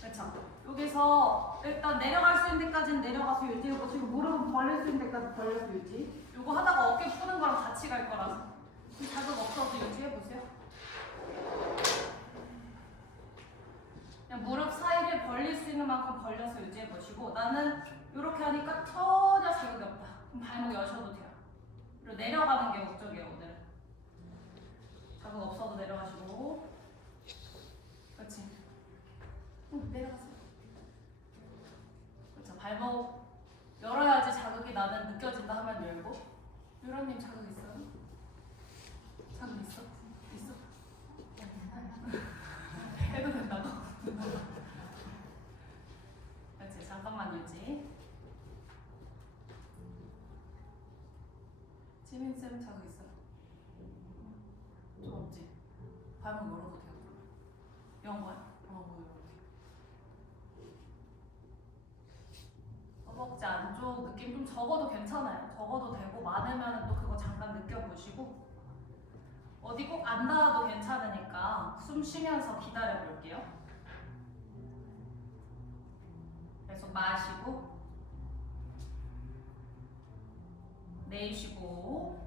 그렇죠. 여기서 일단 내려갈 수 있는 데까지는 내려가서 유지해보시고 무릎은 벌릴 수 있는 데까지 벌려서 유지. 요거 하다가 어깨 푸는 거랑 같이 갈 거라서 자극 없어도 유지해보세요. 그냥 무릎 사이를 벌릴 수 있는 만큼 벌려서 유지해보시고 나는 이렇게 하니까 전혀 자극이 없다. 그럼 발목 여셔도 돼요. 그리고 내려가는 게 목적이에요 오늘. 자극 없어도 내려가시고. 그렇지. 내려가세요. 그렇죠. 발목 열어야지 자극이 나는 느껴진다 하면 열고. 유라님 자극 있어요? 자극 있어? 있어? 해도 된다고? 그렇지. 잠깐만 유지. 지민쌤 자극 있어? 좀 없지? 발목 열어도 돼요. 영어야? 뭐 이렇게. 허벅지 안쪽 느낌 좀 적어도 괜찮아요. 적어도 되고 많으면 또 그거 잠깐 느껴보시고 어디 꼭 안 닿아도 괜찮으니까 숨 쉬면서 기다려 볼게요. 계속 마시고 내쉬고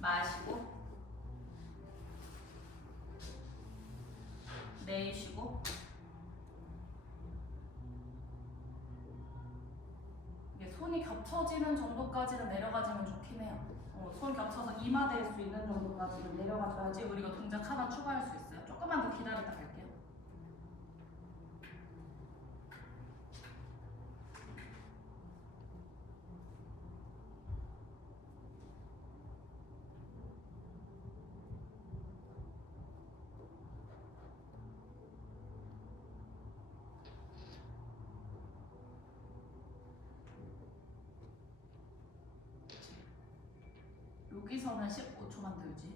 마시고 내쉬고. 이게 손이 겹쳐지는 정도까지는 내려가지면 좋긴 해요. 손 겹쳐서 이마 될 수 있는 정도까지는 내려가줘야지 우리가 동작 하나 추가할 수 있어요. 조금만 더 기다리다 갈게요. 여기서는 15초만 더 유지.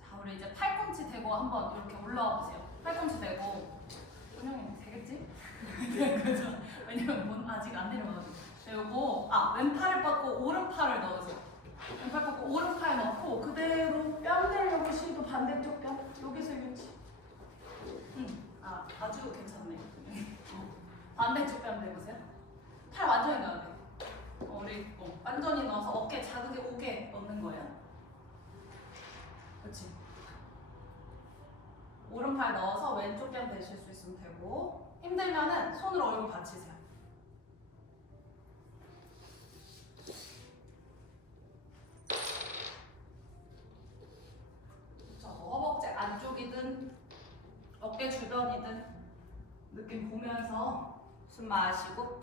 자, 우리 이제 팔꿈치 대고 한번 이렇게 올라와 보세요. 팔꿈치 대고. 은영이 되겠지? 네, 그죠? 왜냐면 뭔 아직 안 내려가가지고. 요거 왼팔을 뻗고 오른팔을 넣으세요. 왼팔 뻗고 오른팔 넣고 그대로 뺨 대려고 시도 반대쪽 뺨 여기서 유지. 아주 괜찮네. 반대쪽 뺨 대보세요. 팔 완전히 넣어야 돼. 우리 완전히 넣어서 어깨 자극이 오게 넣는 거예요. 그렇지. 오른팔 넣어서 왼쪽 뺨 대실 수 있으면 되고 힘들면은 손으로 얼굴 받치세요. 허벅지 안쪽이든 어깨 주변이든 느낌 보면서 숨 마시고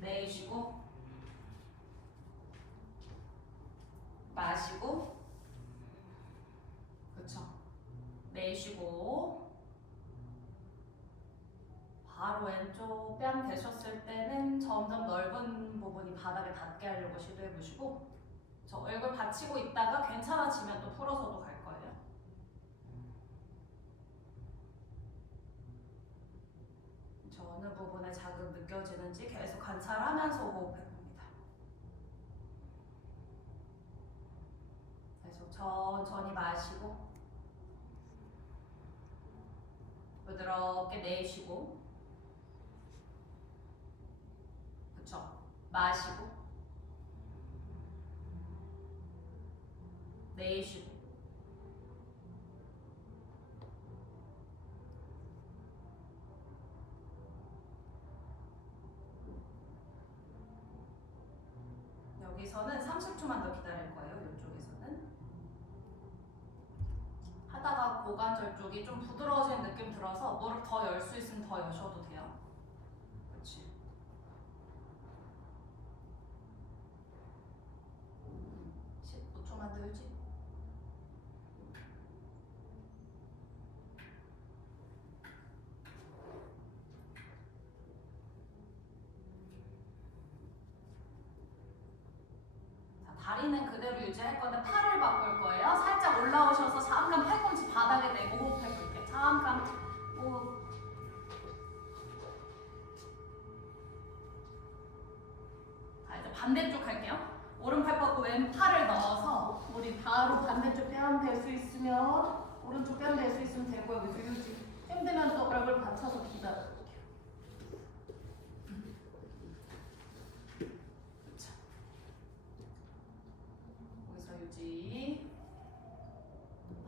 내쉬고 마시고 그쵸. 내쉬고 바로 왼쪽 뺨 대셨을 때는 점점 넓은 부분이 바닥에 닿게 하려고 시도해 보시고 저 얼굴 받치고 있다가 괜찮아지면 또 풀어서도 갈 거예요. 저 어느 부분에 자극 느껴지는지 계속 관찰하면서 호흡해 봅니다. 계속 천천히 마시고 부드럽게 내쉬고 그쵸? 마시고 내쉬고 여기서는 30초만 더 기다릴 거예요. 이쪽에서는 하다가 고관절 쪽이 좀 부드러워지는 느낌 들어서 무릎 더 열 수 있으면 더 여셔도 돼요. 그렇지. 15초만 더 유지. 다리는 그대로 유지할 건데 팔을 바꿀 거예요. 살짝 올라오셔서 잠깐 팔꿈치 바닥에 대고 호흡해볼게요. 잠깐 호흡. 자, 이제 반대쪽 할게요. 오른팔 뻗고 왼팔을 넣어서 우리 바로 반대쪽 뺨 댈 수 있으면 오른쪽 뺨 댈 수 있으면 되고 여기서 유지. 힘들면 또 얼굴 받쳐서 기다려.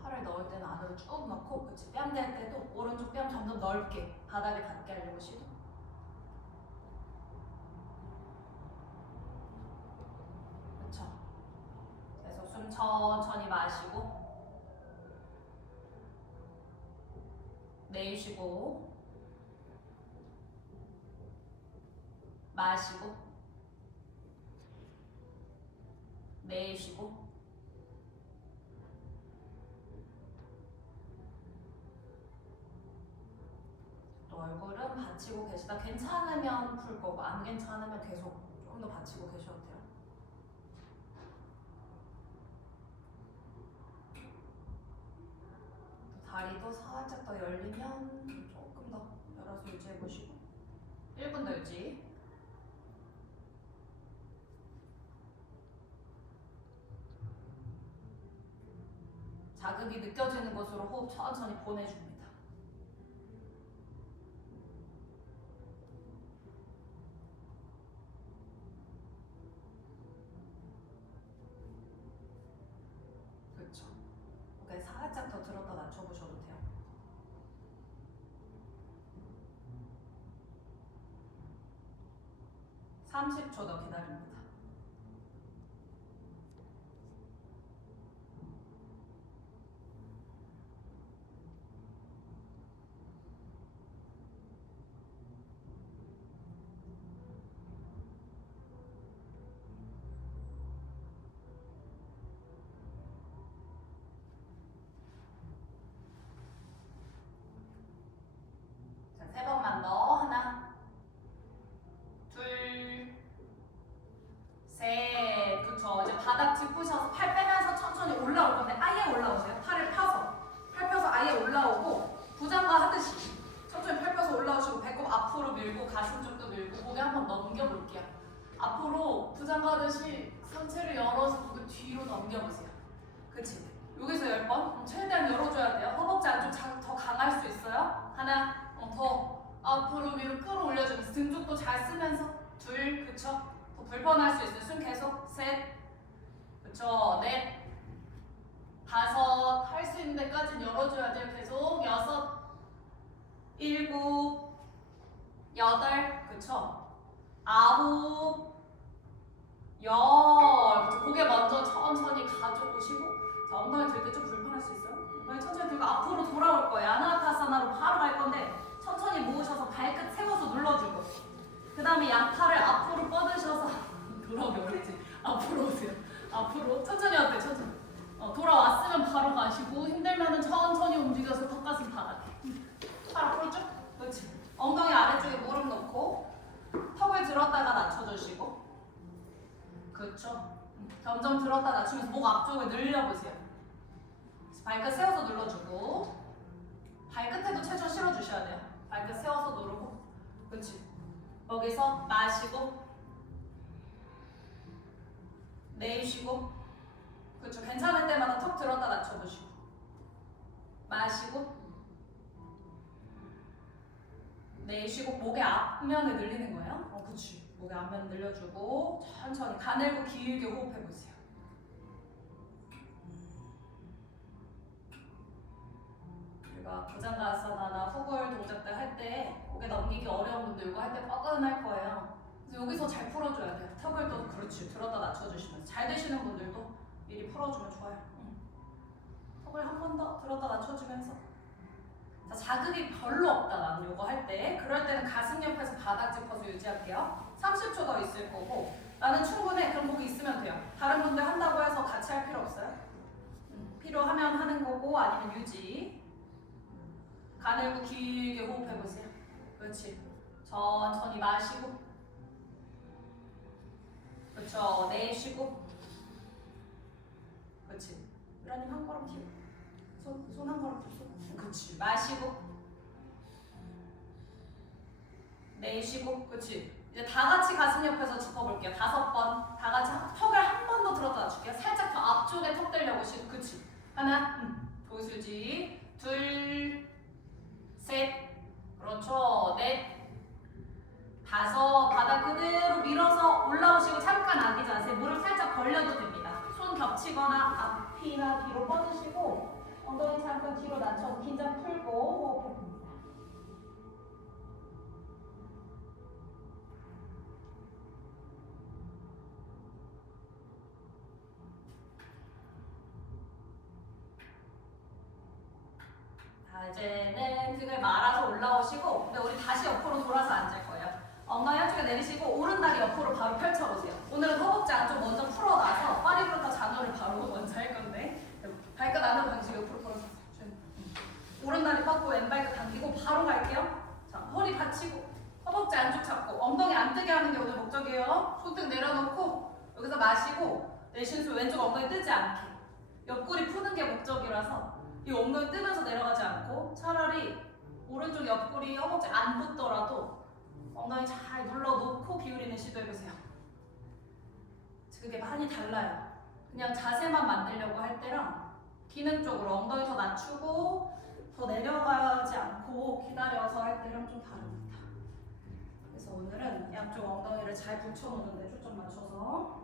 팔을 넣을 때는 안으로 쭉 넣고, 그치? 뺨 댈 때도 오른쪽 뺨 점점 넓게 바닥에 닿게 하려고 시도. 그쵸? 계속 숨 천천히 마시고 내쉬고 마시고 내쉬고 또 얼굴은 받치고 계시다. 괜찮으면 풀 거고 안 괜찮으면 계속 좀 더 받치고 계셔도 돼요. 다리도 살짝 더 열리면 조금 더 열어서 유지해 보시고 1분 더 유지. 자극이 느껴지는 곳으로 호흡 천천히 보내줍니다. 그렇죠. 고개 살짝 더 들었다 낮춰보셔도 돼요. (30초) 더 기다립니다. 자, 3번만 더. 하나, 둘, 셋. 그쵸. 이제 바닥 짚으셔서 팔 빼면서 천천히 올라올 건데 아예 올라오세요. 팔을 펴서. 팔 펴서 아예 올라오고 부장과 하듯이 천천히 팔 펴서 올라오시고 배꼽 앞으로 밀고 가슴 쪽도 밀고 고개 한번 넘겨볼게요. 앞으로 부장과 하듯이 상체를 열어서 고개 뒤로 넘겨보세요. 그치? 여기서 10번. 최대한 열어줘야 돼요. 허벅지 안쪽 더 강할 수 있어요. 하나, 더 앞으로 위로 끌어올려주면서 등 쪽도 잘 쓰면서 둘, 그쵸? 더 불편할 수 있어요. 숨 계속 셋, 그쵸? 넷, 다섯, 할 수 있는 데까지 열어줘야 돼요. 계속 여섯, 일곱, 여덟, 그쵸? 아홉, 열, 그쵸? 고개 먼저 천천히 가져오시고 자, 엉덩이 들 때 좀 불편할 수 있어요. 엉덩이 천천히 들고 앞으로 돌아올 거예요. 아나타사나로 바로 갈 건데 천천히 모으셔서 발끝 세워서 눌러주고 그 다음에 양팔을 앞으로 뻗으셔서 돌아오기 어렵지? 앞으로 오세요. 앞으로 천천히 어때요? 천천히 돌아왔으면 바로 가시고 힘들면은 천천히 움직여서 턱가슴 바닥에 팔 앞으로 쭉. 그렇지. 엉덩이 아래쪽에 무릎 놓고 턱을 들었다가 낮춰주시고 그렇죠. 점점 들었다 낮추면서 목 앞쪽을 늘려보세요. 발끝 세워서 눌러주고 발끝에도 체중 실어주셔야 돼요. 발끝 세워서 누르고 그렇지. 여기서 마시고 내쉬고 그렇죠. 괜찮을 때마다 턱 들었다 낮춰보시고 마시고 내쉬고 목의 앞면을 늘리는 거예요. 그렇지. 목의 앞면 늘려주고 천천히 가늘고 길게 호흡해보세요. 우리가 부장가사나나 후굴 동작들 할 때 고개 넘기기 어려운 분들 이거 할 때 뻐근할 거예요. 그래서 여기서 잘 풀어줘야 돼요. 턱을 또 그렇지. 들었다 낮춰주시면서 잘 되시는 분들도 미리 풀어주면 좋아요. 턱을 한 번 더 들었다 낮춰주면서 자, 자극이 별로 없다 나는 이거 할 때 그럴 때는 가슴 옆에서 바닥 짚어서 유지할게요. 30초 더 있을 거고 나는 충분해. 그럼 거기 있으면 돼요. 다른 분들 한다고 해서 같이 할 필요 없어요. 필요하면 하는 거고 아니면 유지. 가늘고 길게 호흡해보세요. 그렇지. 천천히 마시고 그렇죠. 내쉬고 유라님 한 걸음 뒤로. 손 한 걸음 뒤로. 그치. 마시고. 내쉬고. 그치. 이제 다 같이 가슴 옆에서 짚어볼게요. 5번. 다 같이 턱을 한 번 더 들었다 놔줄게요. 살짝 더 앞쪽에 턱 대려고 시도. 그치. 하나. 거기서 유지. 둘. 셋. 그렇죠. 넷. 5. 바닥 그대로 밀어서 올라오시고 잠깐 아기 자세. 무릎 살짝 벌려도 됩니다. 손 겹치거나 앞이나 뒤로 뻗으시고 엉덩이 잠깐 뒤로 낮춰서 긴장 풀고 호흡해봅니다. 자, 이제는 등을 말아서 올라오시고 근데 우리 다시 옆으로 돌아서 앉을 거예요. 엉덩이 한쪽에 내리시고 오른다리 옆으로 바로 펼쳐보세요. 오늘은 허벅지 안쪽 먼저 풀어놔서 파리브루타 잔호를 바로 먼저 할 건데 발끝 안으로 당기시고 옆으로 돌아서 오른다리 뻗고 왼발끝 당기고 바로 갈게요. 자, 허리 받치고 허벅지 안쪽 잡고 엉덩이 안 뜨게 하는 게 오늘 목적이에요. 손등 내려놓고 여기서 마시고 내쉬는 숨 왼쪽 엉덩이 뜨지 않게 옆구리 푸는 게 목적이라서 이 엉덩이 뜨면서 내려가지 않고 차라리 오른쪽 옆구리 허벅지 안 붙더라도 엉덩이 잘 눌러놓고 기울이는 시도해보세요. 그게 많이 달라요. 그냥 자세만 만들려고 할 때랑 기능적으로 엉덩이 더 낮추고 더 내려가지 않고 기다려서 할 때랑 좀 다릅니다. 그래서 오늘은 양쪽 엉덩이를 잘 붙여놓는 데 초점 맞춰서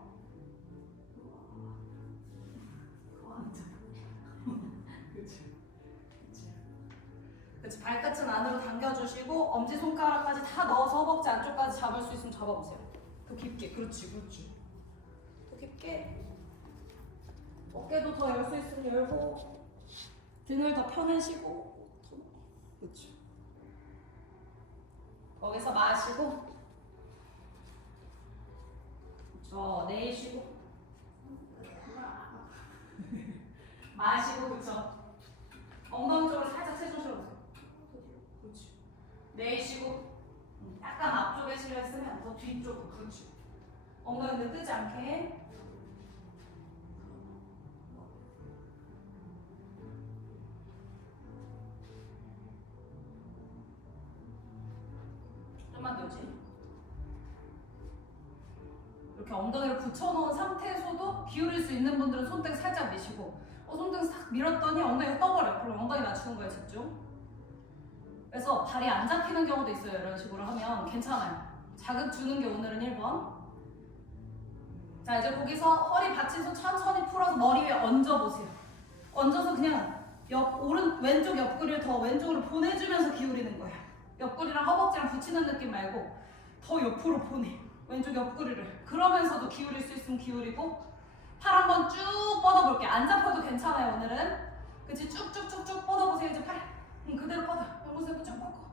그치. 발끝은 안으로 당겨주시고 엄지손가락까지 다 넣어서 허벅지 안쪽까지 잡을 수 있으면 잡아보세요. 더 깊게. 그렇지. 더 깊게. 어깨도 더 열 수 있으면 열고 등을 더 펴내시고 그렇죠. 거기서 마시고 그렇죠. 내쉬고 마시고 그렇죠. 엉덩이 쪽으로 살짝 세조셔보세요. 그렇지. 내쉬고 약간 앞쪽에 실려있으면 더 뒤쪽으로. 그렇지. 엉덩이는 뜨지 않게. 좀만 더 유지. 이렇게 엉덩이를 붙여놓은 상태에서도 기울일 수 있는 분들은 손등 살짝 미시고 손등 싹 밀었더니 엉덩이가 떠버려. 그럼 엉덩이 낮추는 거에 집중. 그래서 발이 안 잡히는 경우도 있어요. 이런 식으로 하면 괜찮아요. 자극 주는 게 오늘은 1번. 자, 이제 거기서 허리 받친 손 천천히 풀어서 머리 위에 얹어보세요. 얹어서 그냥 왼쪽 옆구리를 더 왼쪽으로 보내주면서 기울이는 거예요. 옆구리랑 허벅지랑 붙이는 느낌 말고 더 옆으로 보내. 왼쪽 옆구리를. 그러면서도 기울일 수 있으면 기울이고 팔 한번 쭉 뻗어볼게요. 안 잡혀도 괜찮아요, 오늘은. 그치? 쭉쭉쭉쭉 뻗어보세요, 이제 팔. 그대로 뻗어. 연구세부 쭉 뻗고.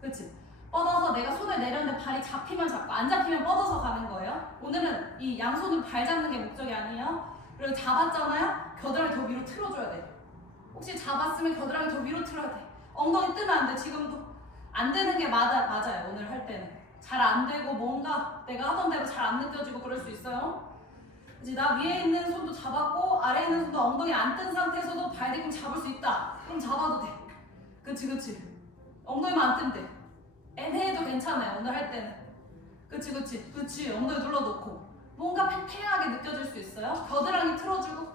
그치? 뻗어서 내가 손을 내렸는데 발이 잡히면 잡고 안 잡히면 뻗어서 가는 거예요. 오늘은 이 양손으로 발 잡는 게 목적이 아니에요. 그리고 잡았잖아요? 겨드랑이 더 위로 틀어줘야 돼. 혹시 잡았으면 겨드랑이 더 위로 틀어야 돼. 엉덩이 뜨면 안 돼. 지금도 안 되는 게 맞아요, 오늘 할 때는. 잘 안 되고 뭔가 내가 하던 대로 잘 안 느껴지고 그럴 수 있어요. 그치? 나 위에 있는 손도 잡았고 아래에 있는 손도 엉덩이 안 뜬 상태에서도 발 뒤꿈치 잡을 수 있다. 그럼 잡아도 돼. 그치. 엉덩이만 안 뜬대. 애매해도 괜찮아요, 오늘 할 때는. 그치. 엉덩이 눌러놓고 뭔가 팽팽하게 느껴질 수 있어요. 겨드랑이 틀어주고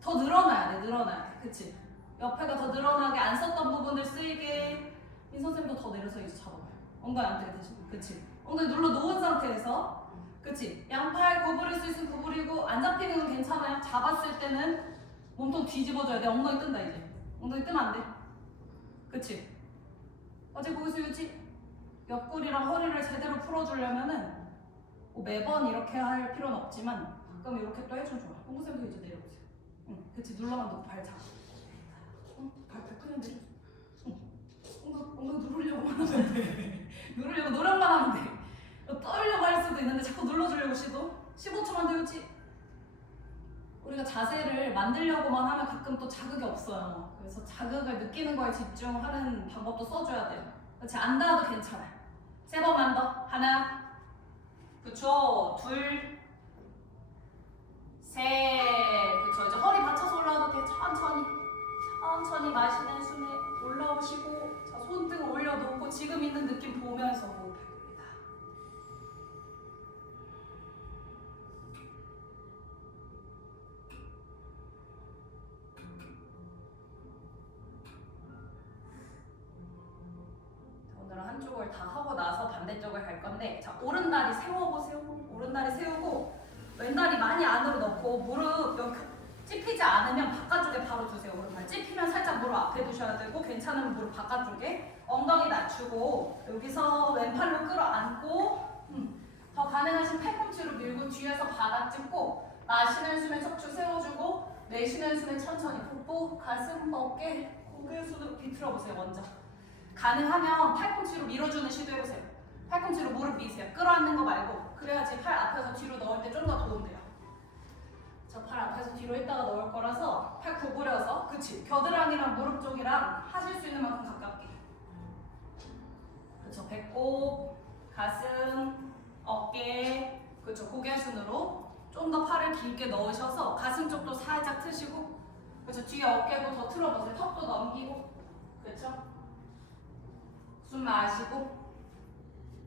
더 늘어나야 돼. 그치? 옆에가 더 늘어나게 안 썼던 부분들 쓰이게. 민선생님도 더 내려서 이제 잡아봐요. 엉덩이 안 뜨게 대신. 그치? 엉덩이 눌러놓은 상태에서 그치? 양팔 구부릴 수 있으면 구부리고 안 잡히는 건 괜찮아요. 잡았을 때는 몸통 뒤집어줘야 돼. 엉덩이 뜬다 이제. 엉덩이 뜨면 안 돼. 그치? 어제 거기서 유지. 옆구리랑 허리를 제대로 풀어주려면은 뭐 매번 이렇게 할 필요는 없지만 가끔 이렇게 또 해주면 좋아요. 홍구쌤도 이제 내려보세요. 그치? 눌러만 놓고 발 잡아. 발 그냥 내려. 엉덩이 누르려고만 하면 돼. 노력만 하면 돼. 떨려고 할 수도 있는데 자꾸 눌러주려고 시도. 15초만 더 유지. 우리가 자세를 만들려고만 하면 가끔 또 자극이 없어요. 그래서 자극을 느끼는 거에 집중하는 방법도 써줘야 돼요. 그렇지? 안 닿아도 괜찮아요. 3번만 더. 하나. 그쵸. 둘. 셋. 그쵸. 이제 허리 받쳐서 올라오는 한쪽을 다 하고 나서 반대쪽을 갈 건데, 자, 오른다리 세워보세요. 오른다리 세우고 왼다리 많이 안으로 넣고 무릎 여기 찝히지 않으면 바깥쪽에 바로 두세요. 오른발 찝히면 살짝 무릎 앞에 두셔야 되고, 괜찮으면 무릎 바깥쪽에, 엉덩이 낮추고 여기서 왼팔로 끌어안고, 더 가능하신 팔꿈치로 밀고 뒤에서 바닥 짚고, 마시는 숨에 척추 세워주고, 내쉬는 숨에 천천히 복부, 가슴, 어깨, 고개 손으로 비틀어보세요. 먼저 가능하면 팔꿈치로 밀어주는 시도해보세요. 팔꿈치로 무릎 미세요. 끌어안는 거 말고. 그래야지 팔 앞에서 뒤로 넣을 때 좀 더 도움돼요. 저 팔 앞에서 뒤로 했다가 넣을 거라서 팔 구부려서, 그치, 겨드랑이랑 무릎 쪽이랑 하실 수 있는 만큼 가깝게. 그쵸, 배꼽, 가슴, 어깨, 그쵸, 고개 순으로 좀 더 팔을 길게 넣으셔서 가슴 쪽도 살짝 트시고, 그쵸, 뒤에 어깨도 더 틀어보세요. 턱도 넘기고, 그쵸, 숨 마시고,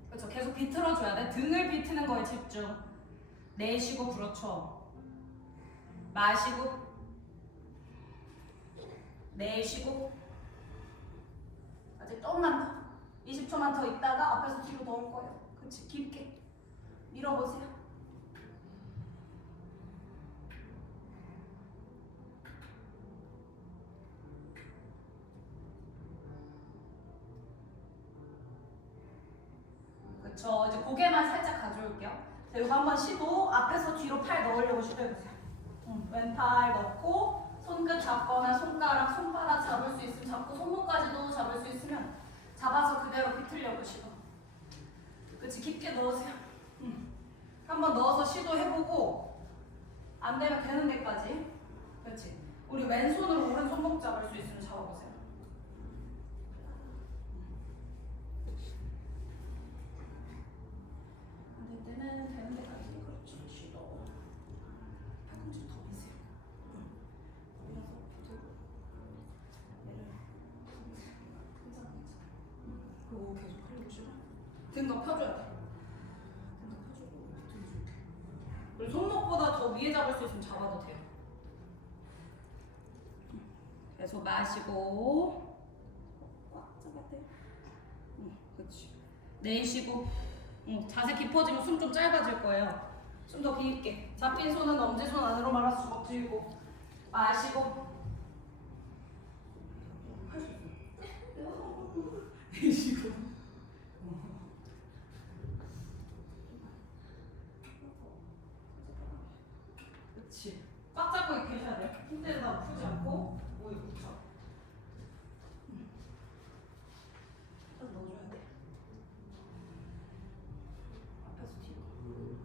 그쵸, 계속 비틀어줘야 돼. 등을 비트는 거에 집중. 내쉬고, 그렇죠. 마시고, 내쉬고. 아직 조금만 더, 20초만 더 있다가 앞에서 뒤로 넣을 거예요. 그치, 깊게 밀어보세요. 그쵸, 이제 고개만 살짝 가져올게요. 자, 이거 한번 시도. 앞에서 뒤로 팔 넣으려고 시도해보세요. 왼팔 넣고 손끝 잡거나 손가락, 손바닥 잡을 수 있으면 잡고, 손목까지도 잡을 수 있으면 잡아서 그대로 비틀려고 시도. 그치, 깊게 넣으세요. 한번 넣어서 시도해보고 안 되면 되는 데까지. 그치, 우리 왼손으로 오른 손목 잡을 수 있으면 잡아보세요. 안 될 때는 되는 데까지. 그렇지, 시도. 팔꿈치 더 미세요. 올려서 비틀고 얘를 괜찮아. 그리고 계속 흘리고 싶어. 등 더 펴줘야 돼. 등 더 펴주고 비틀어줄게. 그리고 손목보다 더 위에 잡을 수 있으면 잡아도 돼요. 계속 마시고 꽉 잡아야 돼. 그렇지. 내쉬고. 자세 깊어지면 숨 좀 짧아질 거예요. 숨 더 깊게. 잡힌 손은 엄지손 안으로 말아서 주먹 쥐고. 마시고. 내쉬고. 그렇지. 꽉 잡고 계셔야 돼요. 힘들다 풀지 않고. 오이 붙여. 좀 넣어줘야 돼. 앞에서 뒤로.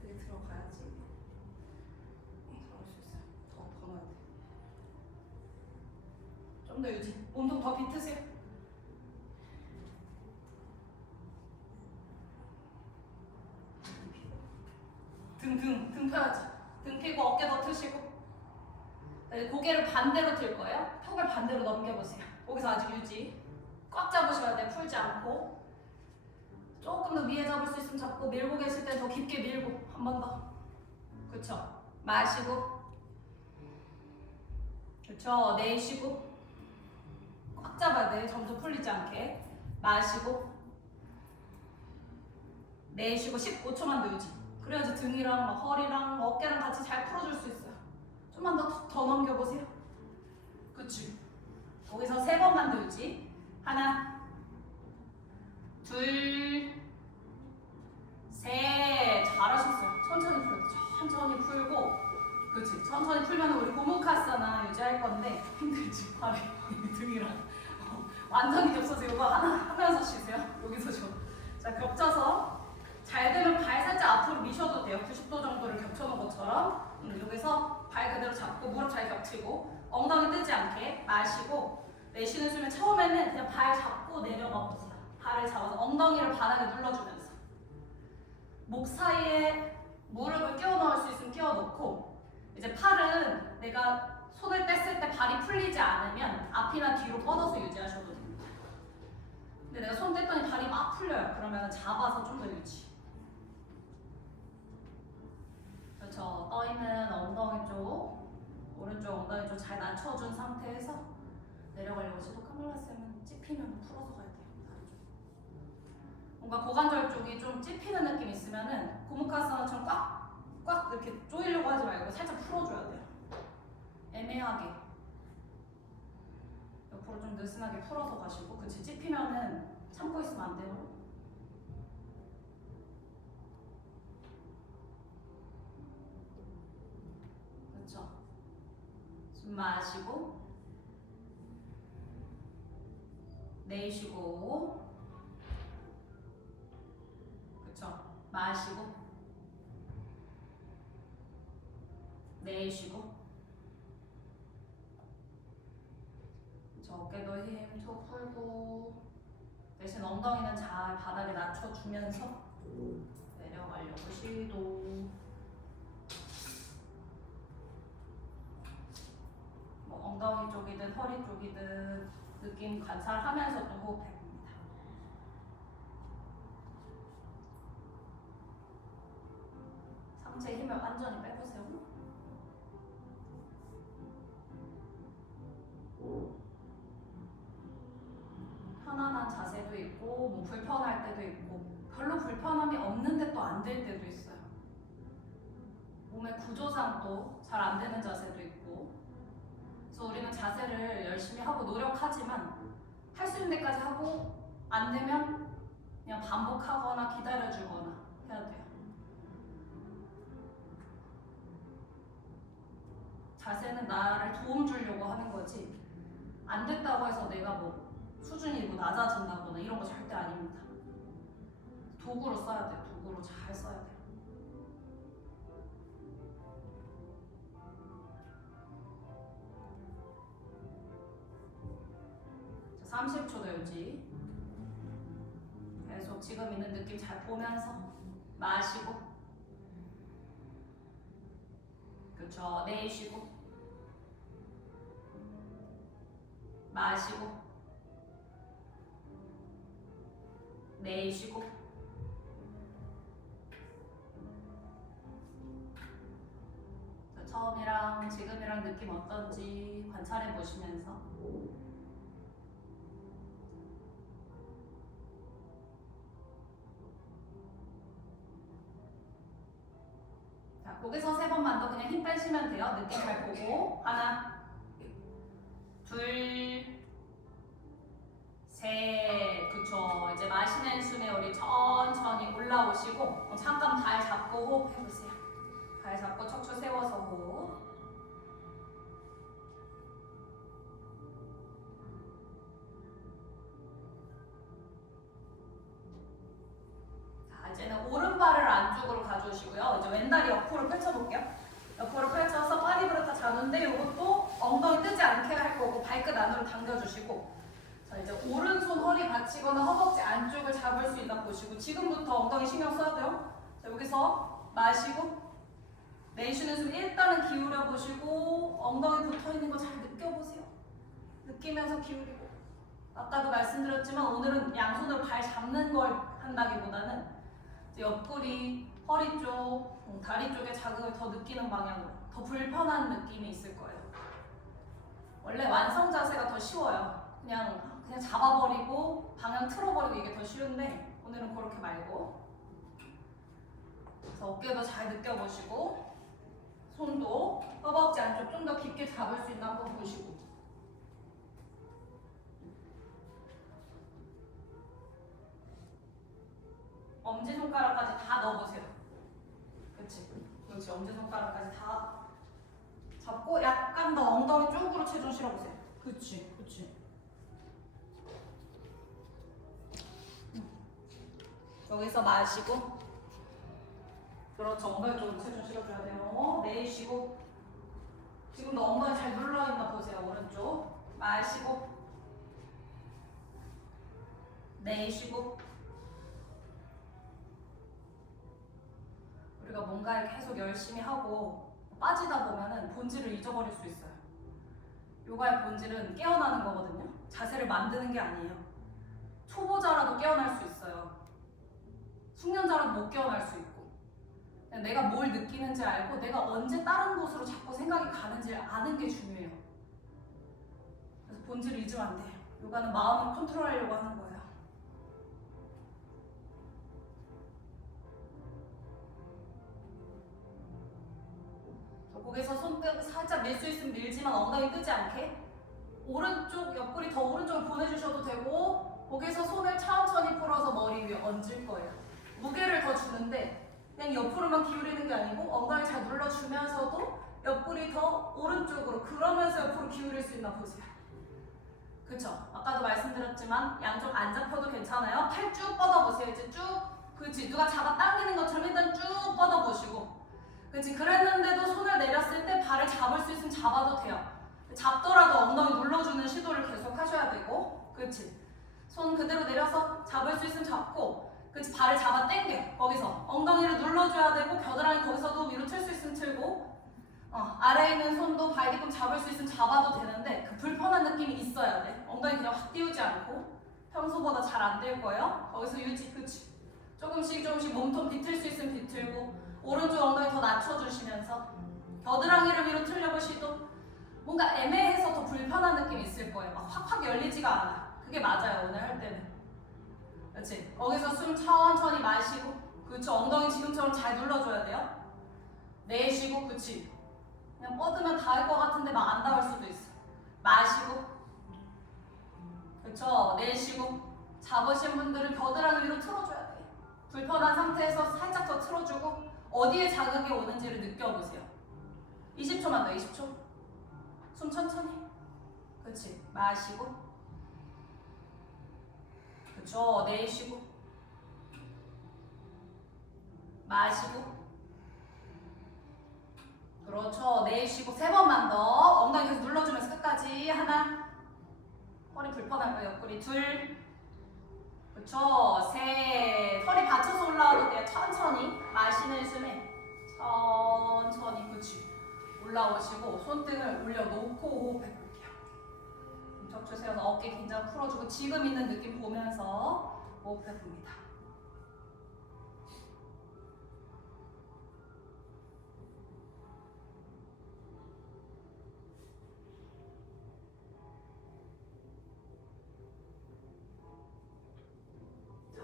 그게 들어가야지. 들어갈 수 있어요. 더 넣어야 돼. 좀 더 유지. 몸통 더 비트세요. 등 펴야지. 등 펴고 어깨 더 트시고. 고개를 반대로 들 거예요. 턱을 반대로 넘겨보세요. 거기서 아직 유지. 꽉 잡으셔야 돼. 풀지 않고. 조금 더 위에 잡을 수 있으면 잡고, 밀고 계실 때 더 깊게 밀고. 한 번 더. 그쵸. 마시고. 그쵸. 내쉬고. 꽉 잡아야 돼. 점점 풀리지 않게. 마시고. 내쉬고 15초만 더 유지. 그래야지 등이랑 막 허리랑 어깨랑 같이 잘 풀어줄 수 있어요. 좀만 더 넘겨보세요. 그치. 거기서 3번만 더 유지. 하나, 둘, 셋. 잘하셨어요. 천천히 풀어요. 천천히 풀고. 그치. 천천히 풀면 우리 고무카사나 유지할 건데 힘들지. 발이 등이랑 완전히 겹쳐서 이거 하나 하면서 쉬세요. 여기서 쉬어. 자, 겹쳐서 잘 되면 발 살짝 앞으로 미셔도 돼요. 90도 정도를 겹쳐놓은 것처럼. 여기서 발 그대로 잡고 무릎 잘 겹치고 엉덩이 뜨지 않게 마시고, 내쉬는 숨에 처음에는 그냥 발 잡고 내려가 보세요. 발을 잡아서 엉덩이를 바닥에 눌러주면서 목 사이에 무릎을 끼워 넣을 수 있으면 끼워 넣고, 이제 팔은 내가 손을 뗐을 때 발이 풀리지 않으면 앞이나 뒤로 뻗어서 유지하셔도 됩니다. 근데 내가 손 뗐더니 발이 막 풀려요. 그러면 잡아서 좀 더 유지. 그렇죠. 떠있는 엉덩이 쪽, 오른쪽 엉덩이 쪽 잘 낮춰준 상태에서 내려가려고 시도. 카밀라스는 찝히면 풀어서 가야 돼요. 뭔가 고관절 쪽이 좀 찝히는 느낌 있으면은 고무카스나처럼 꽉 이렇게 조이려고 하지 말고 살짝 풀어줘야 돼요. 애매하게 옆으로 좀 느슨하게 풀어서 가시고. 그치, 찝히면은 참고 있으면 안 돼요. 그렇죠. 숨 마시고 내쉬고. 그쵸, 마시고 내쉬고. 그쵸, 어깨도 힘 툭 풀고 대신 엉덩이는 잘 바닥에 낮춰주면서 내려가려고 시도. 뭐 엉덩이 쪽이든 허리 쪽이든 느낌 관찰하면서 또 호흡해봅니다. 상체 힘을 완전히 빼보세요. 편안한 자세도 있고 뭐 불편할 때도 있고 별로 불편함이 없는데 또 안 될 때도 있어요. 몸의 구조상 또 잘 안 되는 자세도 있고. 그래서 우리는 자세를 열심히 하고 노력하지만 할 수 있는 데까지 하고 안 되면 그냥 반복하거나 기다려주거나 해야 돼요. 자세는 나를 도움 주려고 하는 거지 안 됐다고 해서 내가 뭐 수준이 뭐 낮아진다거나 이런 거 절대 아닙니다. 도구로 써야 돼요. 도구로 잘 써야 돼요. 자, 30초 더 유지. 계속 지금 있는 느낌 잘 보면서 마시고. 그렇죠. 내쉬고 마시고 내쉬고. 처음이랑 지금이랑 느낌 어떤지 관찰해 보시면서. 자, 거기서 3번만 더 그냥 힘 빼시면 돼요. 느낌 잘 보고. 하나, 둘, 셋. 그쵸. 이제 마시는 숨에 우리 천천히 올라오시고 잠깐 발 잡고 호흡해보세요. 발 잡고 척추 세워서 호흡. 자, 이제는 오른발을 안쪽으로 가져오시고요. 이제 왼다리 옆으로 펼쳐볼게요. 옆으로 펼쳐서 파리브레타 자는데 이것도 엉덩이 뜨지 않게 할 거고 발끝 안으로 당겨주시고. 자, 이제 오른손 허리 받치거나 허벅지 안쪽을 잡을 수 있나 보시고. 지금부터 엉덩이 신경 써야 돼요. 자, 여기서 마시고 내쉬는 숨 일단은 기울여 보시고 엉덩이 붙어 있는 거 잘 느껴보세요. 느끼면서 기울이고. 아까도 말씀드렸지만 오늘은 양손으로 발 잡는 걸 한다기보다는 이제 옆구리, 허리 쪽, 다리 쪽에 자극을 더 느끼는 방향으로 더 불편한 느낌이 있을 거예요. 원래 완성 자세가 더 쉬워요. 그냥 잡아버리고 방향 틀어버리고 이게 더 쉬운데 오늘은 그렇게 말고. 그래서 어깨도 잘 느껴보시고 손도 허벅지 안쪽 좀 더 깊게 잡을 수 있나 한번 보시고. 엄지손가락까지 다 넣어보세요. 그렇지. 그렇지. 엄지손가락까지 다 잡고 약간 더 엉덩이 쪽으로 체중 실어보세요. 그렇지. 그렇지. 여기서 마시고. 그렇죠. 엉덩이 쪽으로 체중 실어줘야 돼요. 내쉬고. 지금도 엉덩이 잘 눌러있나 보세요. 오른쪽. 마시고. 내쉬고. 우리가 뭔가를 계속 열심히 하고 빠지다 보면은 본질을 잊어버릴 수 있어요. 요가의 본질은 깨어나는 거거든요. 자세를 만드는 게 아니에요. 초보자라도 깨어날 수 있어요. 숙련자라도 못 깨어날 수 있고. 내가 뭘 느끼는지 알고 내가 언제 다른 곳으로 자꾸 생각이 가는지 아는 게 중요해요. 그래서 본질을 잊으면 안 돼요. 요가는 마음을 컨트롤하려고 하는 거예요. 거기서 손등 살짝 밀 수 있으면 밀지만 엉덩이 뜨지 않게. 오른쪽 옆구리 더 오른쪽으로 보내주셔도 되고 거기서 손을 천천히 풀어서 머리 위에 얹을 거예요. 무게를 더 주는데 그냥 옆으로만 기울이는 게 아니고 엉덩이 잘 눌러주면서도 옆구리 더 오른쪽으로 그러면서 옆으로 기울일 수 있나 보세요. 그쵸? 아까도 말씀드렸지만 양쪽 안 잡혀도 괜찮아요. 팔 쭉 뻗어보세요. 이제 쭉. 그치? 누가 잡아 당기는 것처럼 일단 쭉 뻗어보시고. 그치? 그랬는데도 손을 내렸을 때 발을 잡을 수 있으면 잡아도 돼요. 잡더라도 엉덩이 눌러주는 시도를 계속 하셔야 되고. 그치? 손 그대로 내려서 잡을 수 있으면 잡고. 그치? 발을 잡아 당겨. 거기서 엉덩이를 눌러줘야 되고 겨드랑이 거기서도 위로 틀 수 있으면 틀고. 아래에 있는 손도 발 뒤꿈 잡을 수 있으면 잡아도 되는데 그 불편한 느낌이 있어야 돼. 엉덩이 그냥 확 띄우지 않고 평소보다 잘 안 될 거예요. 거기서 유지. 그치? 조금씩 몸통 비틀 수 있으면 비틀고 오른쪽 엉덩이 더 낮춰주시면서 겨드랑이를 위로 틀려볼 시도. 뭔가 애매해서 더 불편한 느낌이 있을 거예요. 막 확확 열리지가 않아. 그게 맞아요. 오늘 할 때는. 그치? 거기서 숨 천천히 마시고. 그쵸? 엉덩이 지금처럼 잘 눌러줘야 돼요. 내쉬고. 그치? 그냥 뻗으면 닿을 것 같은데 막 안 닿을 수도 있어. 마시고. 그쵸? 내쉬고. 잡으신 분들은 겨드랑이 위로 틀어줘야 돼. 불편한 상태에서 살짝 더 틀어주고 어디에 자극이 오는지를 느껴보세요. 20초만 더. 20초. 숨 천천히. 그치? 마시고. 그쵸? 내쉬고. 마시고. 그렇죠. 내쉬고 3번만 더. 엉덩이 계속 눌러주면서 끝까지. 하나. 허리 불편할 거예요. 옆구리. 2. 그렇죠. 3. 허리 받쳐서 올라와도 돼요. 천천히. 마시는 숨에 천천히. 그렇지. 올라오시고 손등을 올려놓고 호흡해볼게요. 척추 세워서 어깨 긴장 풀어주고 지금 있는 느낌 보면서 호흡해봅니다.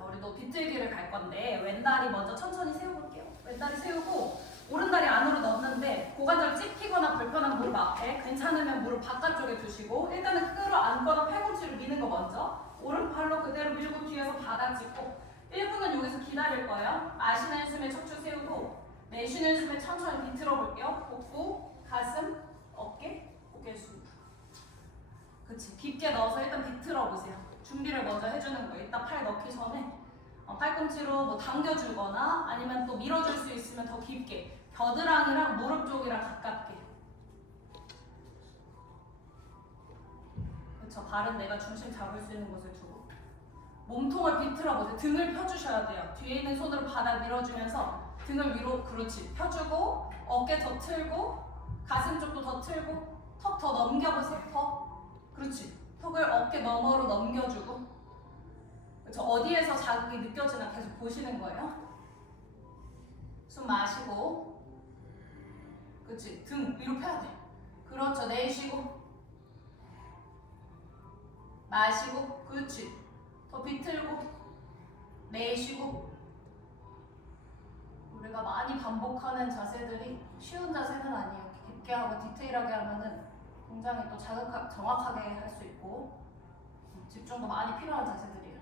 우리도 비틀기를 갈 건데 왼다리 먼저 천천히 세워볼게요. 왼다리 세우고 오른다리 안으로 넣는데 고관절 찝히거나 불편한 무릎 앞에 괜찮으면 무릎 바깥쪽에 두시고 일단은 끌어안거나 팔꿈치를 미는 거 먼저 오른팔로 그대로 밀고 뒤에서 바닥 짚고 1분은 여기서 기다릴 거예요. 마시는 숨에 척추 세우고 내쉬는 숨에 천천히 비틀어 볼게요. 복부, 가슴, 어깨, 고개 숙이고. 그치, 깊게 넣어서 일단 비틀어 보세요. 준비를 먼저 해주는 거예요. 일단 팔 넣기 전에 팔꿈치로 뭐 당겨주거나 아니면 또 밀어줄 수 있으면 더 깊게 겨드랑이랑 무릎 쪽이랑 가깝게. 그쵸, 발은 내가 중심 잡을 수 있는 곳을 두고 몸통을 비틀어 보세요. 등을 펴주셔야 돼요. 뒤에 있는 손으로 바닥 밀어주면서 등을 위로. 그렇지, 펴주고 어깨 더 틀고 가슴 쪽도 더 틀고 턱 더 넘겨보세요. 턱. 그렇지, 턱을 어깨 너머로 넘겨주고. 그렇죠? 어디에서 자극이 느껴지나 계속 보시는 거예요. 숨 마시고. 그렇지, 등 위로 펴야 돼. 그렇죠, 내쉬고 마시고. 그렇지, 더 비틀고 내쉬고. 우리가 많이 반복하는 자세들이 쉬운 자세는 아니에요. 깊게 하고 디테일하게 하면은 굉장히 또 정확하게 할 수 있고 집중도 많이 필요한 자세들이에요.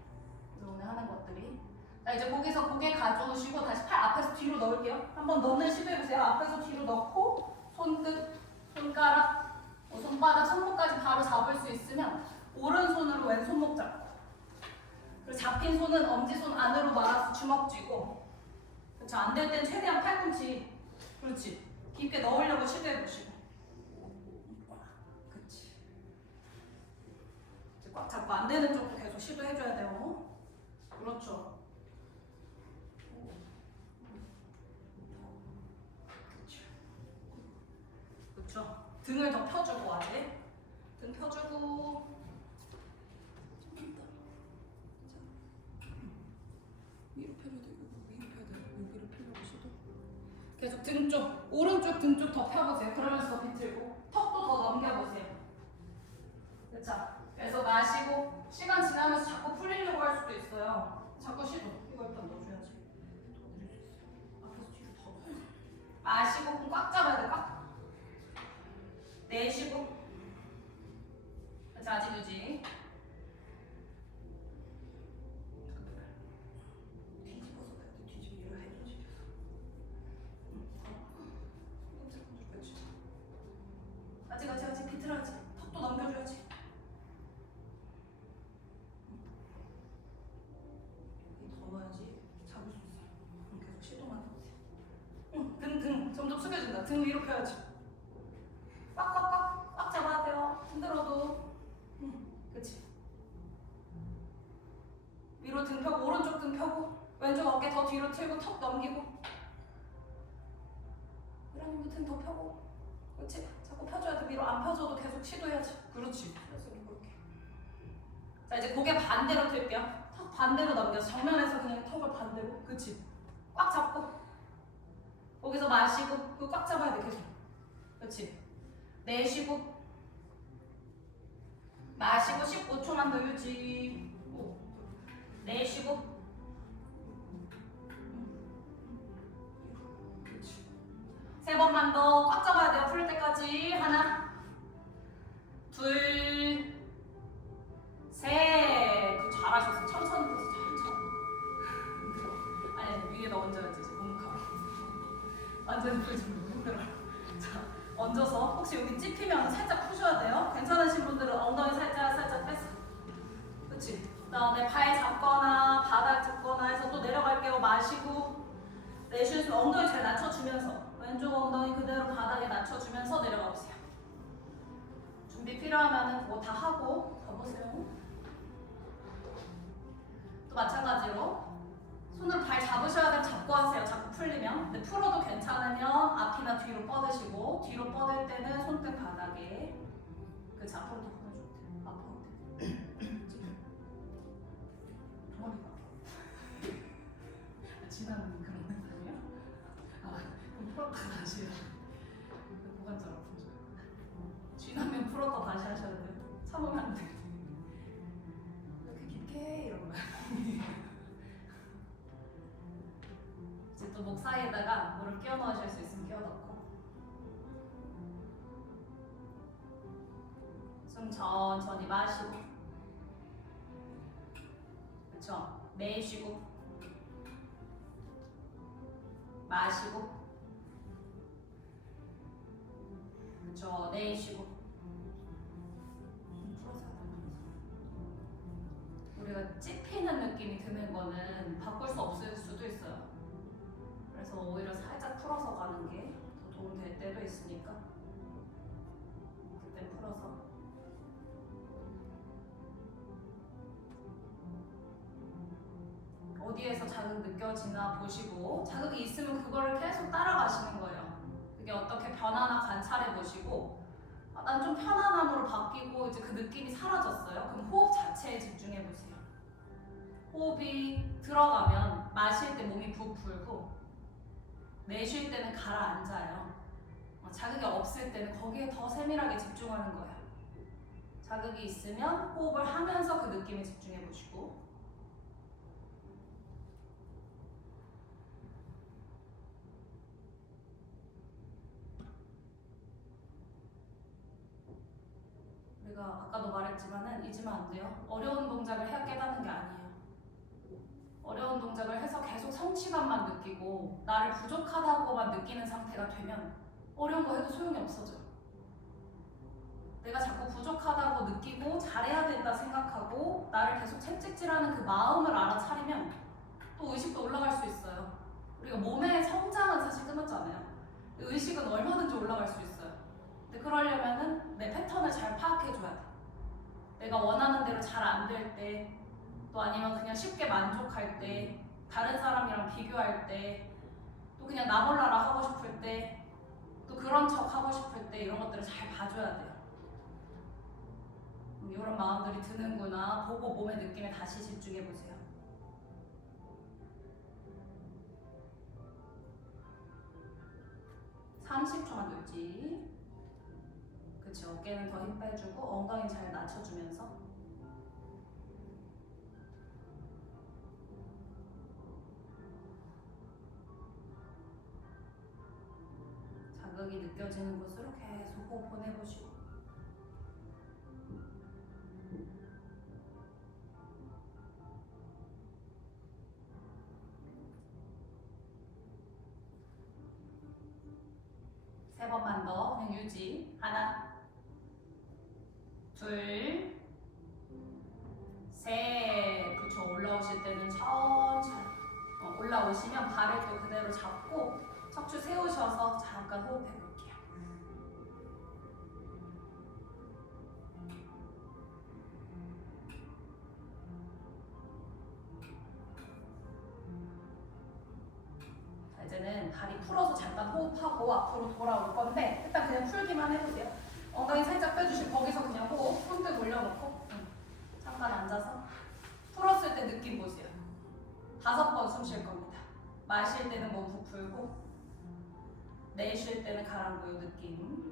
오늘 하는 것들이. 자, 이제 거기서 고개 가져오시고 다시 팔 앞에서 뒤로 넣을게요. 한번 넣는 시도해보세요. 앞에서 뒤로 넣고 손끝, 손가락, 손바닥, 손목까지 바로 잡을 수 있으면 오른손으로 왼손목 잡고 그리고 잡힌 손은 엄지손 안으로 말아서 주먹 쥐고. 그렇죠. 안 될 땐 최대한 팔꿈치. 그렇지, 깊게 넣으려고 시도해보시고. 그렇지. 꽉 잡고 안 되는 쪽도 계속 시도해줘야 돼요. 그렇죠. 그렇죠. 등을 더 펴주고 아래. 등 펴주고. 위로 펴줘도 되고 위로 펴야 돼. 여기를 펴려고 시도. 계속 등 쪽, 오른쪽 등 쪽 더 펴보세요. 그러면서 더 비틀고 턱도 더 넘겨보세요. 그렇죠. 그래서 마시고 시간 지나면서 자꾸 풀리려고 할 수도 있어요. 자꾸 시도. 이거 일단 넣어줘야지. 더 늘릴 수 있어. 앞에서 뒤로 더. 마시고 꽉 잡아야 돼. 꽉. 내쉬고. 자, 아직 유지. 뒤집어서 해. 아직 비틀어야지. 턱도 넘겨줘야지. 여기 더 넣어야지 잡을 수 있어요. 계속 시도만 해보세요. 등 점점 숙여진다. 등 위로 펴야지. 꽉 잡아야 돼요. 힘들어도. 그치. 위로 등 펴고 오른쪽 등 펴고 왼쪽 어깨 더 뒤로 틀고 턱 넘기고. 이러면 등 더 펴고. 그치? 자꾸 펴줘야 돼. 위로 안 펴줘도 계속 시도해야지. 그렇지. 그래서 이렇게. 자, 이제 고개 반대로 틀게요. 턱 반대로 넘겨서 정면에서 그냥 턱을 반대로. 그치? 꽉 잡고. 거기서 마시고. 그거 꽉 잡아야 돼. 계속. 그치? 내쉬고. 마시고 15초만 더 유지. 내쉬고. 세 번만 더 꽉 잡아야 돼요. 풀릴 때까지. 하나, 둘, 셋. 잘하셨어. 천천히 펴서 천천히. 아니, 위에다 얹어야지. 이제 너무 가워. 완전 좀 힘들어. 자, 얹어서 혹시 여기 찝히면 살짝 푸셔야 돼요. 괜찮으신 분들은 엉덩이 살짝 뺐어. 그치? 그 다음에 발 잡거나 바닥 잡거나 해서 또 내려갈게요. 마시고. 내쉬면서 엉덩이 잘 낮춰주면서 왼쪽 엉덩이 그대로 바닥에 낮춰주면서 내려가 보세요. 준비 필요하면 그거 다 하고 가보세요. 또 마찬가지로 손으로 발 잡으셔야 되면 잡고 하세요. 자꾸 풀리면. 근데 풀어도 괜찮으면 앞이나 뒤로 뻗으시고 뒤로 뻗을 때는 손등 바닥에 그치 앞으로 더 보내줘도 돼. 앞으로 머리가 지나는 그런 느낌이야? 그럼 풀었다 다시 해요. 고관절 아픈 줄. 쥐나면 풀었다 다시 하셔야 돼요. 참으면 안 돼. 이렇게 깊게 이런 거야. 이제 또 목 사이에다가 무릎 끼워 넣으실 수 있으면 끼워 넣고. 숨 천천히 마시고. 그쵸? 내쉬고. 마시고. 그쵸? 내쉬고. 우리가 찝히는 느낌이 드는 거는 바꿀 수 없을 수도 있어요. 그래서 오히려 살짝 풀어서 가는 게 더 도움 될 때도 있으니까 그때 풀어서. 어디에서 자극 느껴지나 보시고 자극이 있으면 그거를 계속 따라가시는 거예요. 그게 어떻게 변하나 관찰해 보시고 난 좀 편안함으로 바뀌고 이제 그 느낌이 사라졌어요. 그럼 호흡 자체에 집중해 보세요. 호흡이 들어가면 마실 때 몸이 푹 불고 내쉴 때는 가라앉아요. 자극이 없을 때는 거기에 더 세밀하게 집중하는 거예요. 자극이 있으면 호흡을 하면서 그 느낌에 집중해 보시고. 우리가 아까도 말했지만은 잊으면 안 돼요. 어려운 동작을 해야 깨닫는 게 아니에요. 어려운 동작을 해서 계속 성취감만 느끼고 나를 부족하다고만 느끼는 상태가 되면 어려운 거 해도 소용이 없어져요. 내가 자꾸 부족하다고 느끼고 잘해야 된다 생각하고 나를 계속 채찍질하는 그 마음을 알아차리면 또 의식도 올라갈 수 있어요. 우리가 몸의 성장은 사실 끝났잖아요. 의식은 얼마든지 올라갈 수 있어요. 근데 그러려면은 내 패턴을 잘 파악해줘야 돼. 내가 원하는 대로 잘 안 될 때, 또 아니면 그냥 쉽게 만족할 때, 다른 사람이랑 비교할 때, 또 그냥 나 몰라라 하고 싶을 때, 또 그런 척 하고 싶을 때 이런 것들을 잘 봐줘야 돼요. 이런 마음들이 드는구나 보고 몸의 느낌에 다시 집중해보세요. (30초만) 놀지. 그치, 어깨는 더 힘 빼주고 엉덩이 잘 낮춰주면서. 자극이 자극이 느껴지는 곳으로 계속 호흡 보내보시고 세 번만 더 그냥 유지. 하나, 둘, 셋. 그쵸. 올라오실 때는 천천히 올라오시면 발을 또 그대로 잡고 척추 세우셔서 잠깐 호흡해 볼게요. 자, 이제는 다리 풀어서 잠깐 호흡하고 앞으로 돌아올 건데 일단 그냥 풀기만 해보세요. 엉덩이 살짝 빼주시고 거기서 그냥 호흡 손등 올려놓고 잠깐 앉아서 풀었을 때 느낌 보세요. 5번 숨 쉴 겁니다. 마실 때는 몸 부풀고 내쉴 때는 가라앉고 이 느낌.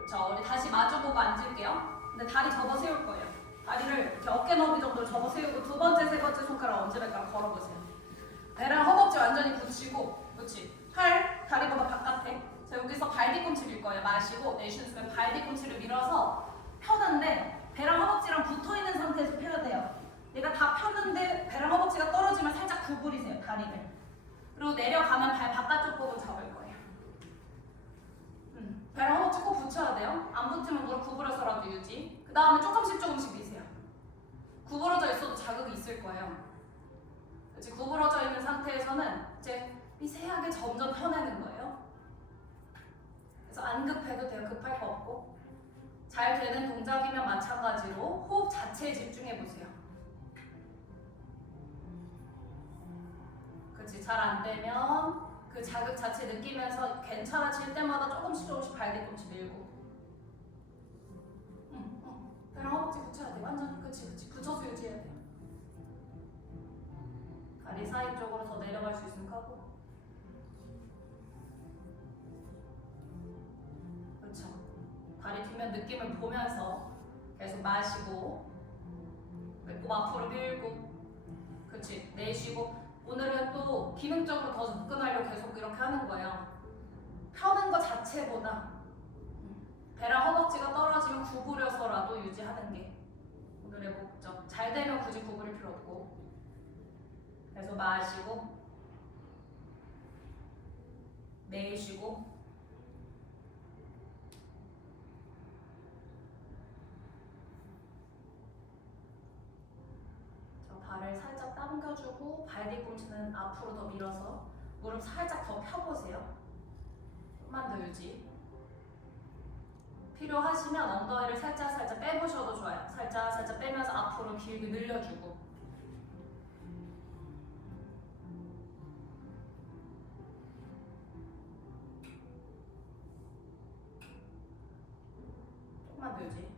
그쵸, 우리 다시 마주보고 앉을게요. 근데 다리 접어 세울 거예요. 다리를 이렇게 어깨 너비 정도로 접어 세우고 두 번째, 세 번째 손가락 얹으니까 걸어보세요. 배랑 허벅지 완전히 붙이고, 그렇지. 팔 다리보다 바깥에. 자, 여기서 발 뒤꿈치 밀 거예요. 마시고 내쉬는 순간 발 뒤꿈치를 밀어서 펴는데 배랑 허벅지랑 붙어 있는 상태에서 펴야 돼요. 얘가 다 폈는데 배랑 허벅지가 떨어지면 살짝 구부리세요. 다리를. 그리고 내려가면 발 바깥쪽 부분 잡을 거예요. 배랑 허벅지 꼭 붙여야 돼요. 안 붙으면 무릎 구부려서라도 유지. 그 다음에 조금씩 미세요. 구부러져 있어도 자극이 있을 거예요. 그치? 구부러져 있는 상태에서는 이제 미세하게 점점 펴내는 거예요. 그래서 안 급해도 돼요. 급할 거 없고. 잘 되는 동작이면 마찬가지로 호흡 자체에 집중해 보세요. 그치? 잘 안 되면 그 자극 자체 느끼면서 괜찮아질 때마다 조금씩 발 뒤꿈치 밀고. 배랑 허벅지 붙여야 돼. 완전 그치. 붙여서 유지해야 돼요. 다리 사이 쪽으로 더 내려갈 수 있으면 하고. 그렇죠. 다리 뒷면 느낌을 보면서 계속 마시고 배꼽 앞으로 밀고. 그렇지. 내쉬고. 오늘은 또 기능적으로 더 접근하려고 계속 이렇게 하는 거예요. 펴는 것 자체보다 배랑 허벅지가 떨어지면 구부려서라도 유지하는 게 오늘의 목적. 잘 되면 굳이 구부릴 필요 없고. 그래서 마시고 내쉬고 발을 살짝 당겨주고 발 뒤꿈치는 앞으로 더 밀어서 무릎 살짝 더 펴보세요. 좀만 더 유지. 필요하시면 엉덩이를 살짝 빼보셔도 좋아요. 살짝 빼면서 앞으로 길게 늘려주고. 조금만 더 유지.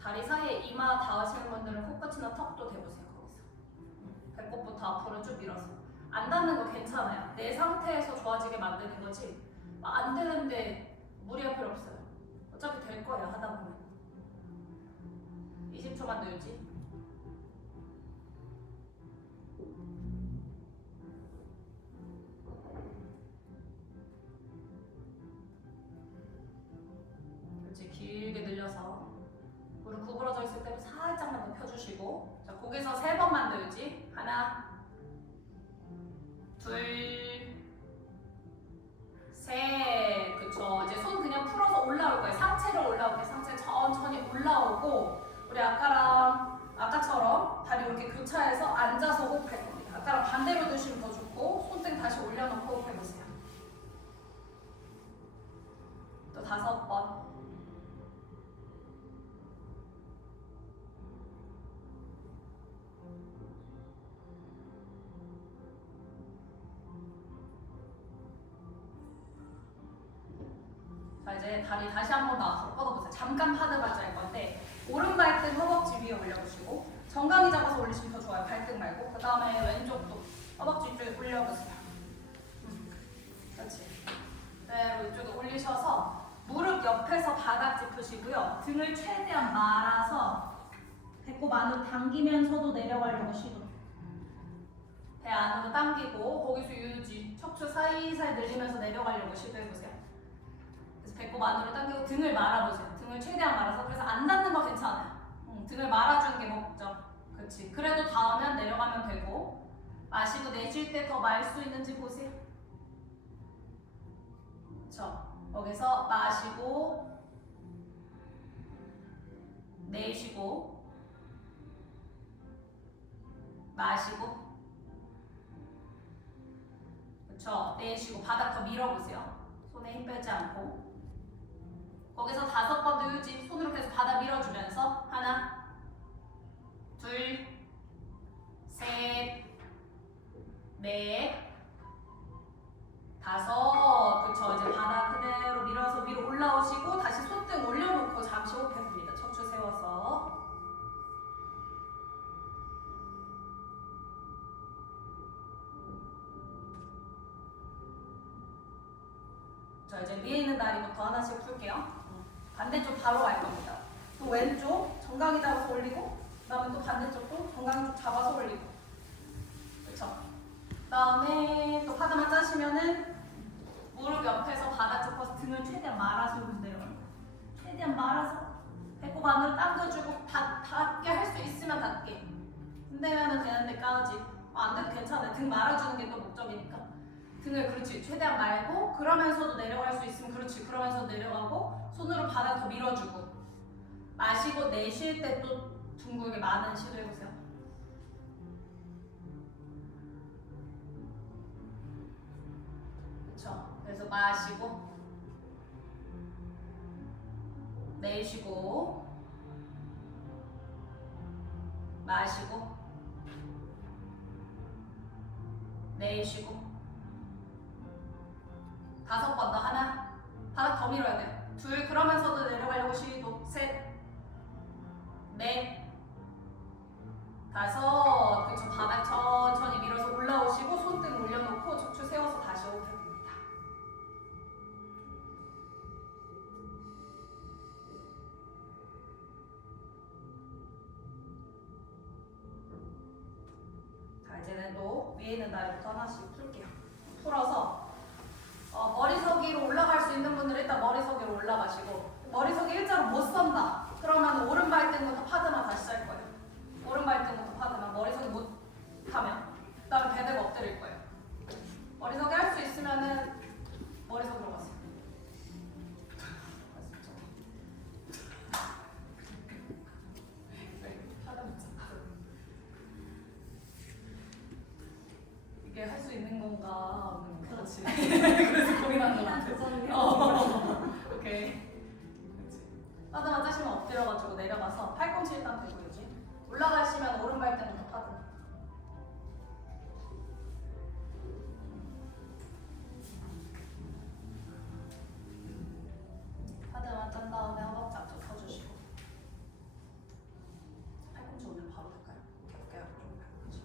다리 사이에 이마 닿으시는 분들은 코끝이나 턱도 대보세요. 거기서 배꼽부터 앞으로 쭉 밀어서. 안 닿는 거 괜찮아요. 내 상태에서 좋아지게 만드는 거지 안 되는데 무리할 필요 없어요. 어차피 될 거예요. 하다 보면. 20초만 더 유지. 그렇지. 길게 늘려서 무릎 구부러져 있을 때도 살짝만 더 펴주시고. 자, 거기서 3번만 더 유지. 하나, 둘, 셋. 그쵸. 이제 손 그냥 풀어서 올라올 거예요. 상체로 올라올게요. 상체 천천히 올라오고 우리 아까처럼 다리 이렇게 교차해서 앉아서 호흡할 겁니다. 아까랑 반대로 드시면 더 좋고 손등 다시 올려놓고 호흡해보세요. 또 5번. 자, 이제 다리 다시 한 번 더 앞으로 뻗어보세요. 잠깐 파드바지 할 건데 오른 발등 허벅지 위에 올려보시고 정강이 잡아서 올리시면 더 좋아요. 발등 말고. 그 다음에 왼쪽도 허벅지 이쪽에 올려보세요. 그렇지. 그대로 이쪽에 올리셔서 무릎 옆에서 바닥 짚으시고요. 등을 최대한 말아서 배꼽 안으로 당기면서도 내려가려고 시도. 배 안으로 당기고 거기서 유지. 척추 사이사이 늘리면서 내려가려고 시도해보세요. 그래서 배꼽 안으로 당기고 등을 말아보세요. 등을 최대한 말아서. 그래서 안 닿는 거 괜찮아요. 등을 말아주는 게 목적. 그렇지. 그래도 닿으면 내려가면 되고. 마시고 내쉴 때 더 말 수 있는지 보세요. 그렇죠. 거기서 마시고 내쉬고 마시고 그렇죠. 내쉬고 바닥 더 밀어보세요. 손에 힘 빼지 않고 거기서 5번 유지. 손으로 계속 바닥 밀어주면서 하나 둘 셋 넷 다섯. 그쵸. 이제 바닥 그대로 밀어서 위로 올라오시고 다시 손등 올려놓고 잠시 호흡해봅니다. 척추 세워서. 자, 이제 위에 있는 다리부터 하나씩 풀게요. 반대쪽 바로 갈 겁니다. 또 왼쪽 정강이 잡아서 올리고 그 다음에 또 반대쪽도 정강이 쪽 잡아서 올리고. 그쵸. 그 다음에 또 파드만 짜시면은 무릎 옆에서 바닥 짚어서 등을 최대한 말아서 내려가는 거예요. 최대한 말아서 배꼽 안으로 당겨주고 닿게 할 수 있으면 닿게. 힘들면 되는 데까지. 안 돼도 괜찮아요. 등 말아주는 게 또 목적이니까. 등을 그렇지. 최대한 말고 그러면서도 내려갈 수 있으면 그렇지. 그러면서 내려가고 손으로 바닥 더 밀어주고. 마시고 내쉴 때 또 둥글게 많은 시도해보세요. 그쵸. 그래서 마시고 내쉬고 마시고 내쉬고 5번 더. 하나 바닥 더 밀어야 돼요. 둘. 그러면서도 내려가려고 시도. 셋 넷 다섯. 그쵸. 바닥 천천히 밀어서 올라오시고 손등 올려놓고 척추 세워서 다시 호흡해봅니다. 자, 이제는 또 위에 있는 다리부터 하나씩 풀게요. 풀어서 머리서기로 올라갈 수 있는 분들은 일단 머리서기로 올라가시고, 머리서기 일자로 못 선다 그러면 오른발등부터 파드만 다시 할 거예요. 오른발등부터 파드만. 머리서기 못 하면 그 다음에 배대고 엎드릴 거예요. 머리서기 할 수 있으면은 머리서기로 가세요. 이게 할 수 있는 건가 없는 건가. 그렇지. 그래서 고민한 거 같아. 오케이. 파드만 짜시면 엎드려가지고 내려가서 팔꿈치 일단 대고 유지. 올라가시면 오른발등부터 파드. 파드만 짠 다음에 허벅지 앞쪽 펴주시고. 팔꿈치 오늘 바로 될까요? 어깨하고 좀 팔꿈치.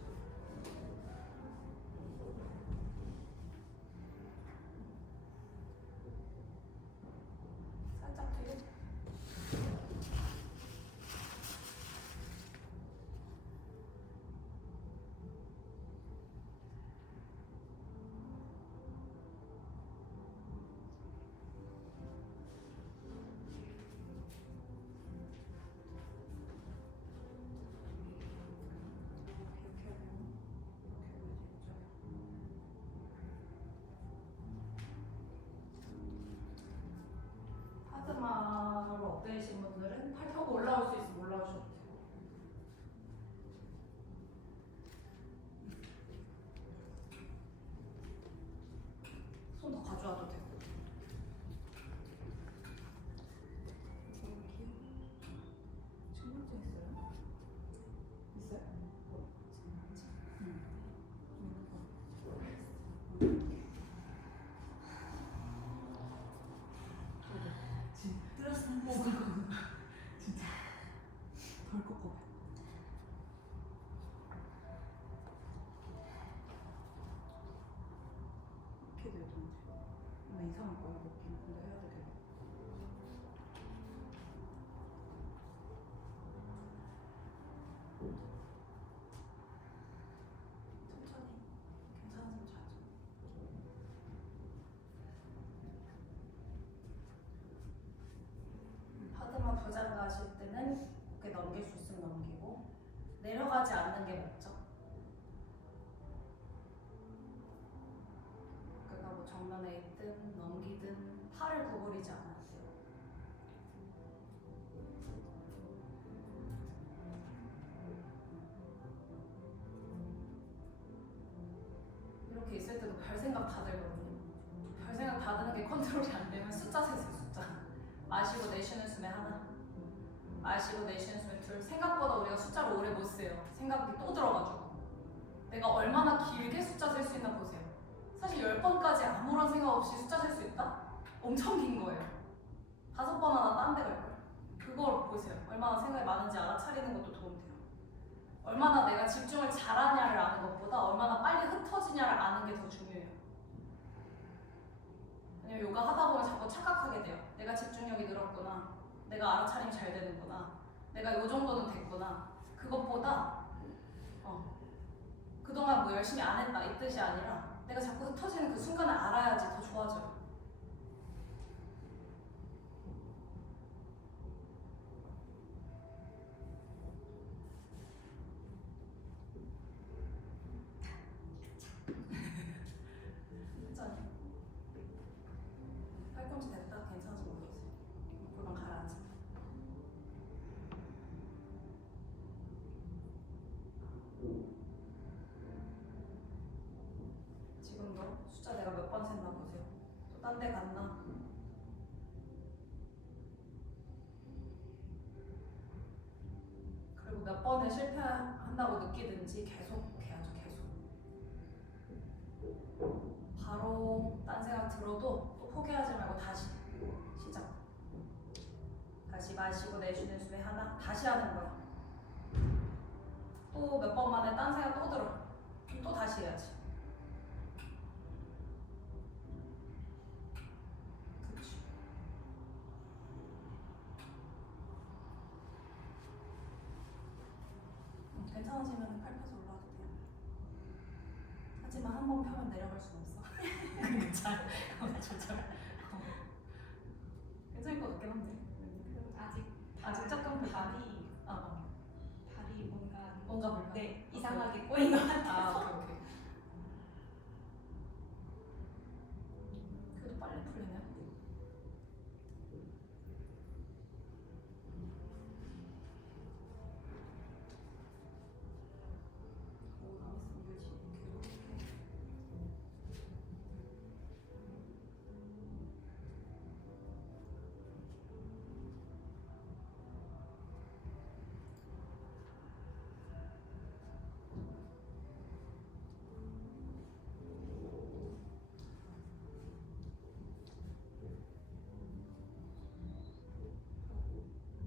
살짝 뒤로. 파드만으로 엎드리신 분들은 팔 펴고 올라올 수 있으면 올라오셔도 돼요. 손 더 가져와도 되고. 신경증 있어요? 있어요? 진짜 덜 꺾어. 이상할 거야 먹긴. 근데 해야 돼. 천천히. 괜찮으면 자죠. 파드만 부장 가실 때는 이렇게 넘길 수 있으면 넘기고 내려가지 않는 게 목적. 그러니까 뭐 정면에 있든 넘기든 팔을 구부리지 않아도 돼요. 이렇게 있을 때도 별 생각 다 들거든요. 별 생각 다 드는 게 컨트롤이 안 되면 숫자 세세요, 숫자. 마시고 내쉬는 숨에 하나, 마시고 내쉬는 숨에 둘. 생각보다 우리가 숫자를 오래 못 세요. 생각이 또 들어가지고. 내가 얼마나 길게 숫자 셀 수 있나 보세요. 사실 10번까지 아무런 생각 없이 숫자 셀 수 있다? 엄청 긴 거예요. 5번 하나 딴 데 갈걸? 그걸 보세요. 얼마나 생각이 많은지 알아차리는 것도 도움 돼요. 얼마나 내가 집중을 잘하냐를 아는 것보다 얼마나 빨리 흩어지냐를 아는 게 더 중요해요. 왜냐면 요가 하다 보면 자꾸 착각하게 돼요. 내가 집중력이 늘었구나. 내가 알아차림이 잘 되는구나. 내가 요 정도는 됐구나. 그것보다 그동안 뭐 열심히 안 했다 이 뜻이 아니라 내가 자꾸 흩어지는 그 순간을 알아야지 더 좋아져요. 천천히. 팔꿈치 됐다? 괜찮은지 모르겠어요. 골반 가라앉아. 지금도 숫자 내가 몇 번 셌나 보세요. 또 딴 데 갔나? 그리고 몇 번에 실패한다고 느끼든지 계속 해야죠. 계속. 바로 딴 생각 들어도 또 포기하지 말고 다시 시작. 다시 마시고 내쉬는 숨에 하나, 다시 하는 거야. 또 몇 번 만에 딴 생각 또 들어. 그럼 또 다시 해야지. 그치. 괜찮아지면 팔 펴서 올라와도 돼요. 하지만 한 번 펴면 내려갈 순 없어. 진짜. 괜찮을 것 같긴 한데. 아직 조금 발이 아, 발이 뭔가 불편. 네, 이상하게 꼬인 것 같아서. 아, 오케이. 그래도 빨리 풀리네요. 오, 나왔으면 유지.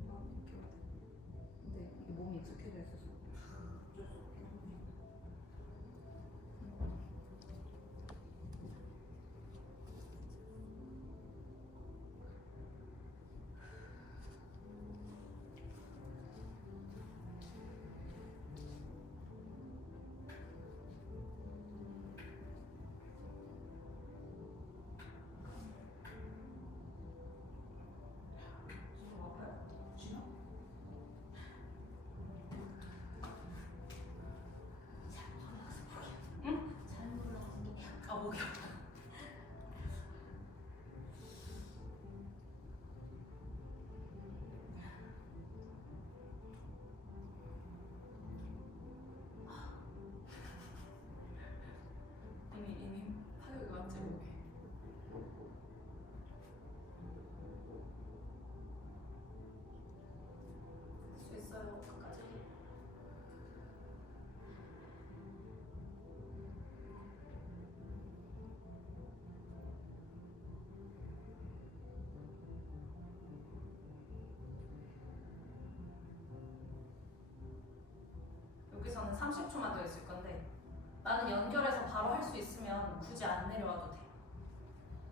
계속. 근데 이게 몸이 익숙해져 있어서 어쩔 수 없긴 하네. 좀 아파요. 쥐나? 응? 잘못 올라가서 게 아, 목이 아파. 이미 타격이 왔지, 목에. 수 있어요, 끝까지. 여기서는 30초만 더 있을 건데 나는 연결해서 바로 할 수 있으면 굳이 안 내려와도 돼.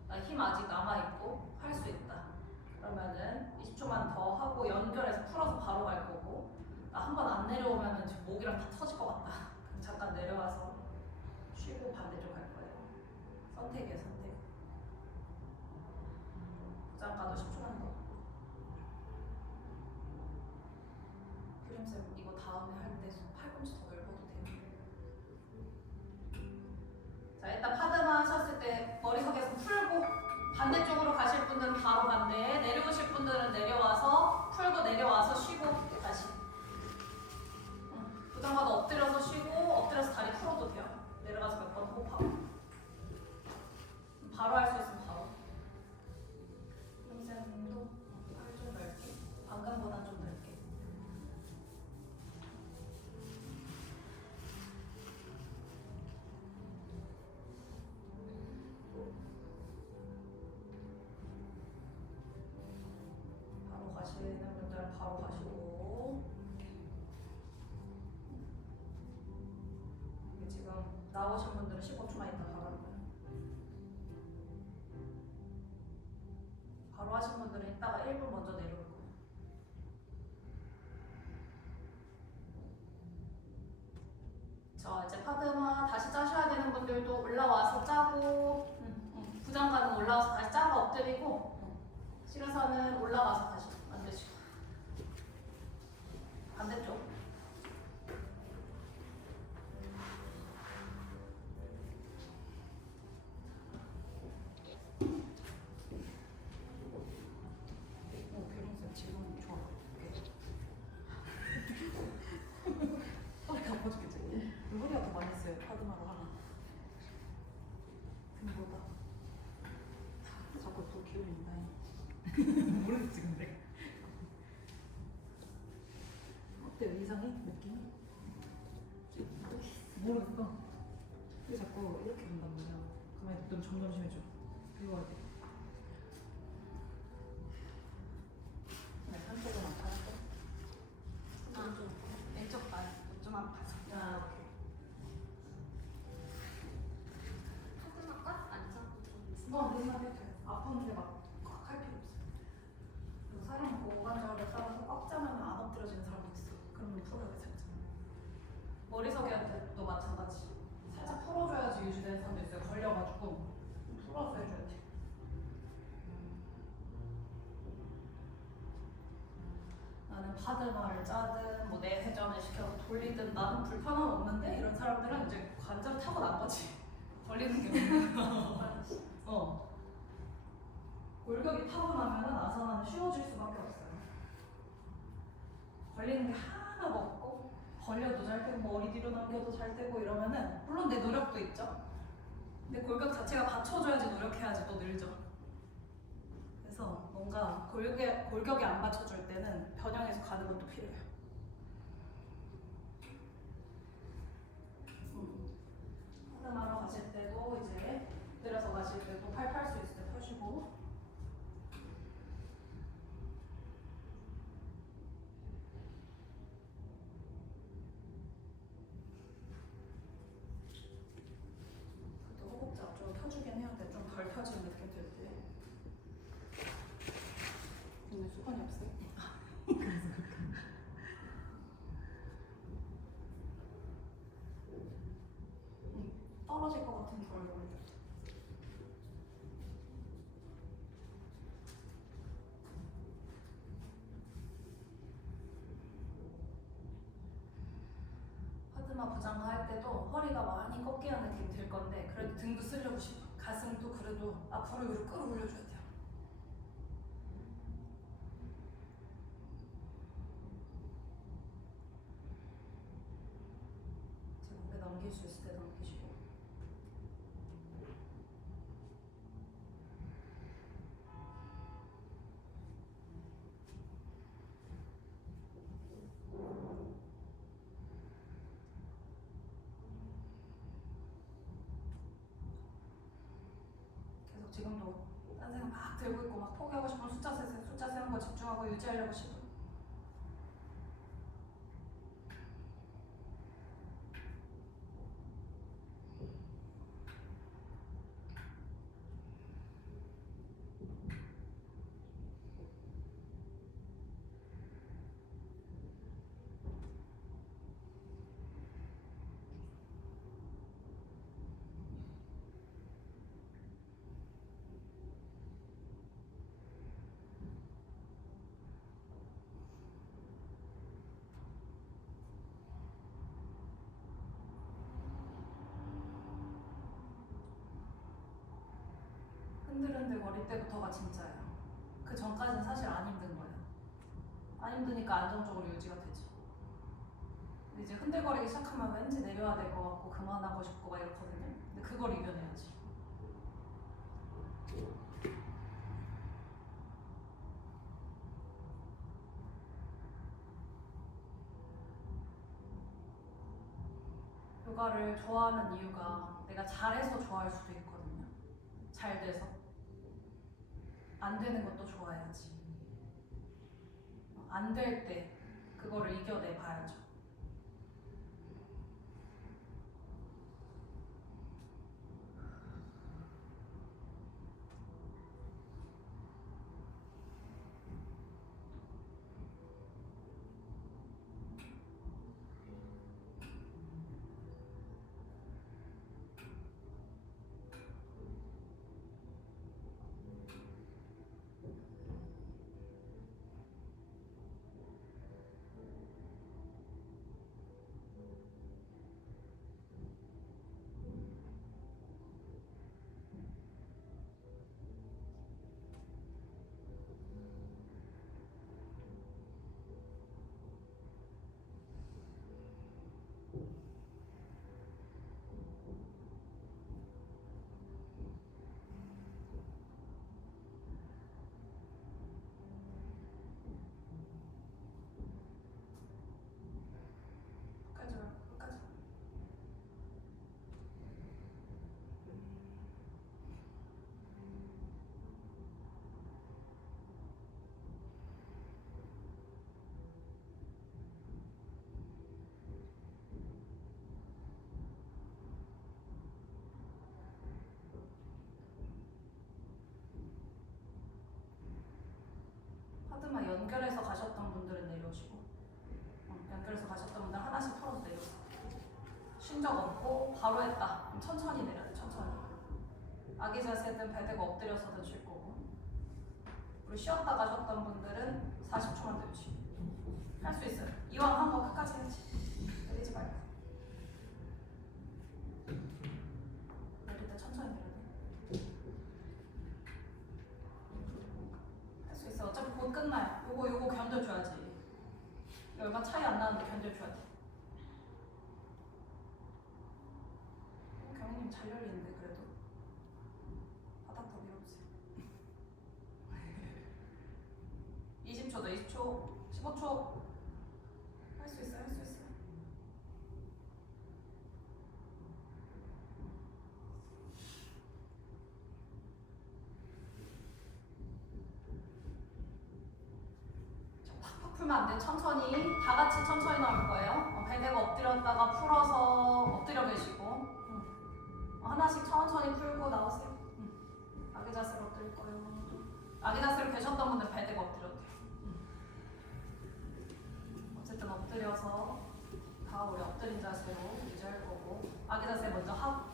나 힘 아직 남아있고 할 수 있다. 그러면은 20초만 더 하고 연결해서 풀어서 바로 갈 거고, 나 한 번 안 내려오면은 지금 목이랑 다 터질 것 같다. 그럼 잠깐 내려와서 쉬고 반대쪽 갈 거예요. 선택이에요, 선택. 부장가도 10초만 더. 그림쌤 이거 다음에 할 때 팔꿈치 더 넓어도 돼요. 자, 일단 파드만 하셨을 때 머리석에서 풀고 반대쪽으로 가실 분들은 바로 반대, 내려오실 분들은 내려와서 풀고 내려와서 쉬고 다시. 부장마다 엎드려서 쉬고 엎드려서 다리 풀어도 돼요. 내려가서 몇 번 호흡하고. 바로 할 수 있으면 바로. 그림쌤도 팔 좀 넓게, 방금보다 좀 넓게. 바로 가시는 분들은 바로 가시고. 이게 지금 나오신 분들은 15초만 있다 바로 하는 거예요. 바로 하신 분들은 이따가 1분 먼저 내려올 거예요. 자, 이제 파드마 다시 짜셔야 되는 분들도 올라와서 짜고, 부장가는 올라와서 다시 짜고 엎드리고, 시르사는 올라가서 다시 만드시고. 반대쪽. 그림쌤 지금 좋아. 허리가 아파 죽겠지. 허리가 더 많이 써요. 파드마로 하나. 등보다. 자꾸 더 기울인다. 모르겠지 근데. 어때요? 이상해? 느낌이? 모르겠어. 왜 자꾸 이렇게 한단 말이야. 가만히 좀 점점 심해져. 배워야 돼. 네, 한쪽은 아파요. 아, 왼쪽 발 좀 아파서. 아, 오케이. 파드마과 안 잡고 좀 내리만 해도 돼. 아픈데 막꽉 할 필요 없어요. 그리고 사람 고관절에 따라서 꽉 차면 안 엎드려지는 사람도 있어. 그러면 풀어야 돼, 살짝. 머리석이한테도 마찬가지. 살짝 풀어줘야지 유지되는 사람도 있어요. 걸려가지고 풀어서 해줘야 돼. 나는 파드마를 짜든 뭐 내회전을 시켜서 돌리든 나는 불편함 없는데 이런 사람들은 이제 관절 타고 난 거지. 걸리는 게 없는 거야. 골격이 타고나면은 아사나는 쉬워질 수밖에 없어요. 걸리는 게 하나가 없고 걸려도 잘 되고 머리 뒤로 넘겨도 잘 되고 이러면은 물론 내 노력도 있죠. 근데 골격 자체가 받쳐줘야지 노력해야지 또 늘죠. 그래서 뭔가 골격이 안 받쳐줄 때는 변형해서 가는 것도 필요해요. 하드마로 가실 때도 이제 들여서 가실 때도 팔 수 있을 때 펴시고. 또 허벅지 앞쪽으로 펴주긴 해야 돼. 좀 덜 펴진 느낌 들 때. 오늘 수건이 없어요? 떨어질 것 같은 덜 걸려. 파드마 부장가 할 때도 허리가 많이 꺾이는 느낌 들 건데 그래도 등도 쓰려고 싶어. 가슴도 그래도 앞으로 위로 끌어올려줘야 돼요. 제 목에 넘길 수 있을 때 넘기시고. 계속 지금도 딴 생각 막 들고 있고 막 포기하고 싶으면 숫자 세는 거 집중하고 유지하려고 싶어. 흔들거릴 때부터가 진짜예요. 그 전까지는 사실 안 힘든 거예요. 안 힘드니까 안정적으로 유지가 되지. 근데 이제 흔들거리기 시작하면 왠지 내려야 될 것 같고 그만하고 싶고 막 이렇거든요. 근데 그걸 이겨내야지. 요가를 좋아하는 이유가 내가 잘해서 좋아할 수도 있거든요. 잘 돼서. 안 되는 것도 좋아해야지. 안 될 때 그거를 이겨내 봐야죠. 끝까지. 하드만 연결해서 가셨던 분들은 내려오시고 연결해서 가셨던 분들 하나씩 털어서 내려오세요. 쉰 적 없고 바로 했다. 그럼 천천히 내려야 돼. 천천히. 아기 자세든 베드가 엎드려서든 쉴 거고. 그리고 쉬었다 가셨던 분들은 40초만 내려오시고. 할 수 있어요. 이왕 한 거 끝까지 해야지. 내리지 말고. 내릴 때 천천히 내려야 돼. 할 수 있어. 어차피 곧 끝나요. 요거 견뎌줘야지. 얼마 차이 안 나는데 견뎌줘야 돼. 경희님 잘 열리는데 그래도. 바닥 더 밀어보세요. 20초 더 20초 15초. 할 수 있어요. 할 수 있어요. 팍팍 풀면 안 돼. 천천히. 다 같이 천천히 나올 거예요. 배대가 엎드렸다가 풀어서 엎드려 계시고. 하나씩 천천히 풀고 나오세요. 아기 자세로 엎드릴 거예요. 아기 자세로 계셨던 분들 배대가 엎드려도 돼요. 어쨌든 엎드려서 다 우리 엎드린 자세로 유지할 거고. 아기 자세 먼저 하고.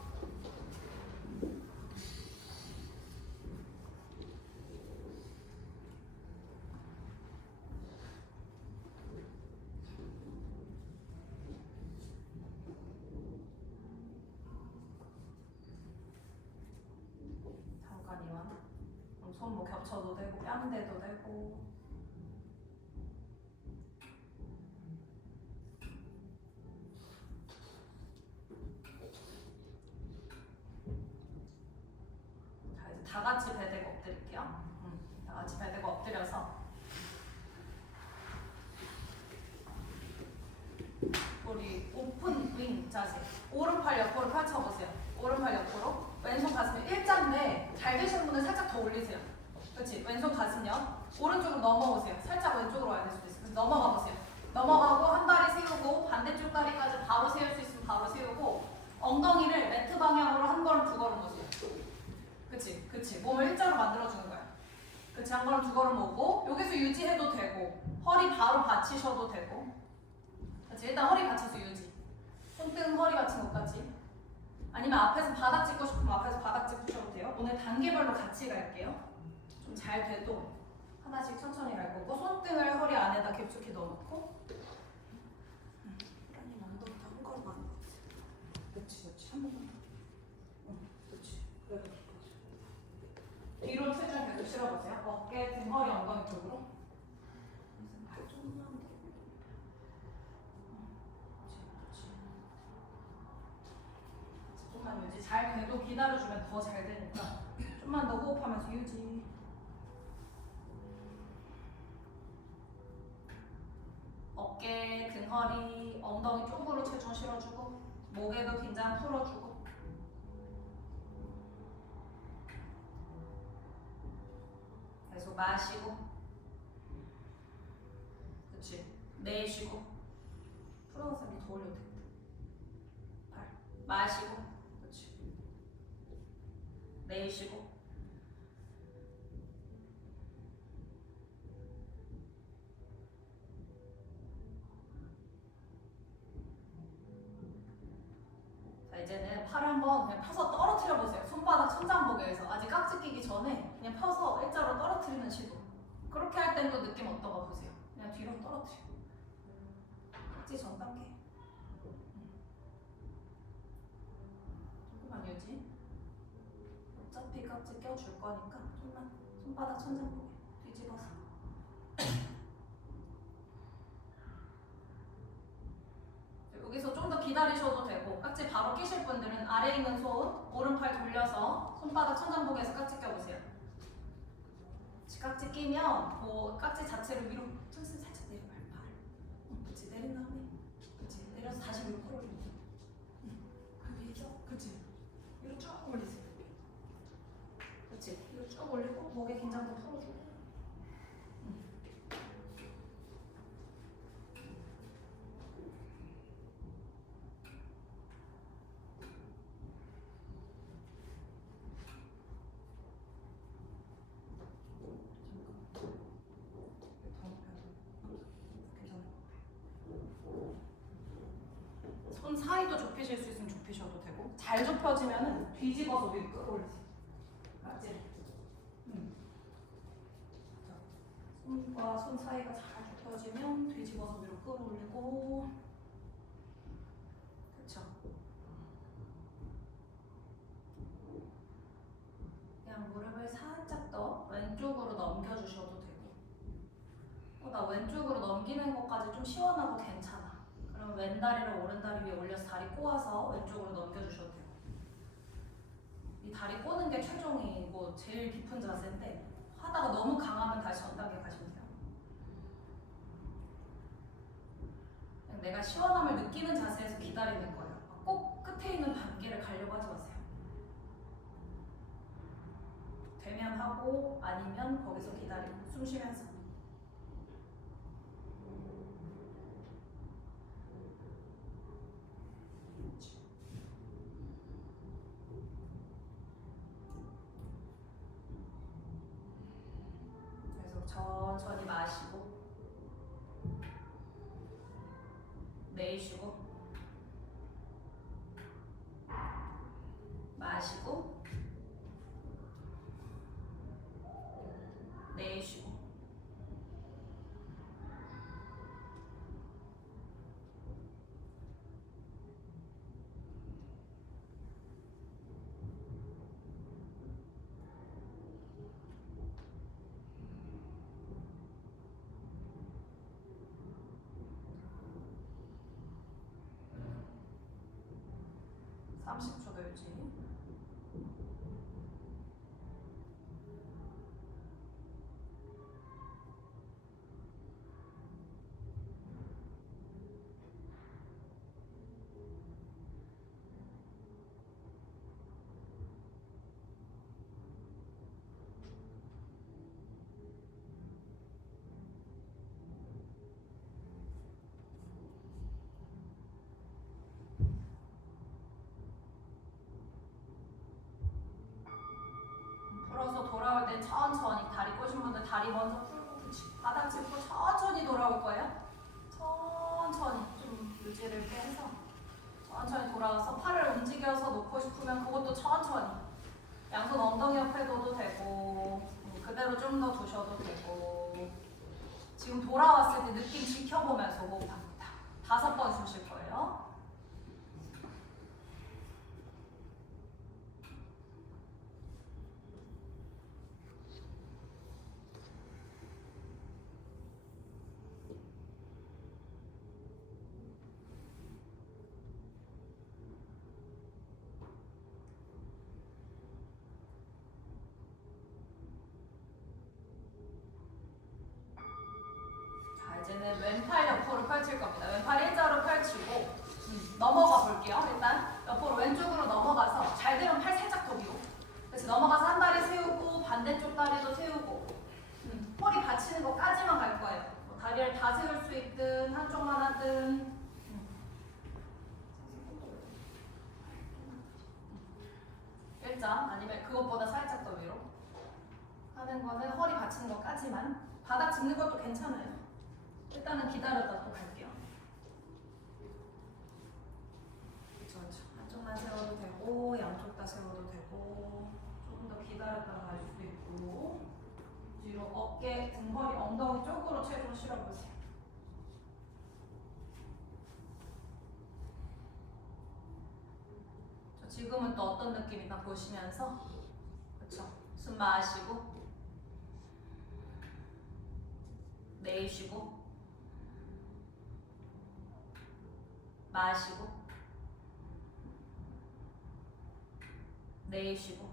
손 뭐 겹쳐도 되고 뺨대도 되고. 자 이제 다 같이 배대고 엎드릴게요. 다 같이 배대고 엎드려서 우리 오픈 윙 자세. 오른팔 옆으로 펼쳐보세요. 오른팔 옆으로. 왼손 가슴이 일자인데 잘 되시는 분은 살짝 더 올리세요. 그렇지? 왼손 가슴요. 오른쪽으로 넘어오세요. 살짝 왼쪽으로 와야 될 수도 있어요. 그래서 넘어가 보세요. 넘어가고 한 다리 세우고 반대쪽 다리까지 바로 세울 수 있으면 바로 세우고 엉덩이를 매트 방향으로 한 걸음 두 걸음 오세요. 그치? 그치? 몸을 일자로 만들어주는 거야. 그치? 한 걸음 두 걸음 오고 여기서 유지해도 되고 허리 바로 받치셔도 되고. 그치? 일단 허리 받쳐서 유지. 손등 허리 받친 것까지. 아니면 앞에서 바닥 찍고 싶으면 앞에서 바닥 찍으셔도 돼요. 오늘 단계별로 같이 갈게요. 좀 잘 돼도 하나씩 천천히 갈 거고 손등을 허리 안에다 깊숙이 넣어놓고 아니 엉덩이 다 한 걸음 안 그렇지 그렇지 한 번만 더 그렇지 그래 뒤로 줄여보세요. 어깨, 등, 허리, 엉덩이 쪽으로. 발 좀만 더. 그렇지. 조금만 유지. 잘 돼도 기다려주면 더 잘 되니까 좀만 더 호흡하면서 유지. 어깨, 등, 허리, 엉덩이 쪽으로 체중 실어주고 목에도 긴장 풀어주고. 계속 마시고. 그치. 내쉬고. 풀어서 쌤이 더 올려도 되겠다. 발. 마시고. 그치. 내쉬고. 자, 이제는 팔을 한번 그냥 펴서 떨어뜨려 보세요. 손바닥 천장복에서 아직 깍지 끼기 전에 그냥 펴서 일자로 떨어뜨리는 시도. 그렇게 할 땐 또 느낌 어떤가 보세요. 그냥 뒤로 떨어뜨려. 깍지 전 단계. 조금만 유지. 어차피 깍지 껴줄 거니까 좀만 손바닥 천장복에 뒤집어서. 여기서 좀 더 기다리셔도 되고 깍지 바로 끼실 분들은 아래에 있는 손 오른팔 돌려서 손바닥 천장복에서 깍지 껴보세요. 깍지 끼면 그 깍지 자체를 위로 천천히 살짝 내려봐요. 팔. 그치. 내린 다음에 그치. 내려서 다시 위로 끌어올리고. 그게 그치. 위로 쭉 올리세요. 그치. 위로 쭉 올리고 목에 긴장도 풀어주고. 손 사이도 좁히실 수 있으면 좁히셔도 되고 잘 좁혀지면은 뒤집어서 위로 끌어올리세요. 맞지? 손과 손 사이가 잘 좁혀지면 뒤집어서 위로 끌어올리고. 그쵸? 그냥 무릎을 살짝 더 왼쪽으로 넘겨주셔도 되고. 나 왼쪽으로 넘기는 것까지 좀 시원하고 괜찮아. 그럼 왼다리를 오른다리 위에 올려서 다리 꼬아서 왼쪽으로 넘겨주셔도 돼요. 이 다리 꼬는 게 최종이고 제일 깊은 자세인데 하다가 너무 강하면 다시 전 단계 가시면 돼요. 그냥 내가 시원함을 느끼는 자세에서 기다리는 거예요. 꼭 끝에 있는 단계를 가려고 하지 마세요. 되면 하고 아니면 거기서 기다리고 숨 쉬면서. 계속 천천히 마시고 내쉬고 마시고 내쉬고. 음. 30초 더 유지. 풀어서 돌아올 때 천천히 다리 꼬신 분들 다리 먼저 풀고 그치. 바닥 짚고 천천히 돌아올 거예요. 천천히 좀 유지를 빼서 천천히 돌아와서 팔을 움직여서 놓고 싶으면 그것도 천천히 양손 엉덩이 옆에 둬도 되고 그대로 좀 더 두셔도 되고. 지금 돌아왔을 때 느낌 지켜보면서 호흡합니다. 5번 숨 쉴 거예요. 그것보다 살짝 더 위로 하는 거는 허리 받치는 것까지만. 바닥 짚는 것도 괜찮아요. 일단은 기다렸다 또 갈게요. 그렇죠. 한쪽만 세워도 되고 양쪽 다 세워도 되고 조금 더 기다렸다가 갈 수도 있고. 뒤로 어깨, 등허리, 엉덩이 쪽으로 체중을 실어보세요. 지금은 또 어떤 느낌이나 보시면서, 그렇죠? 숨 마시고 내쉬고 마시고 내쉬고.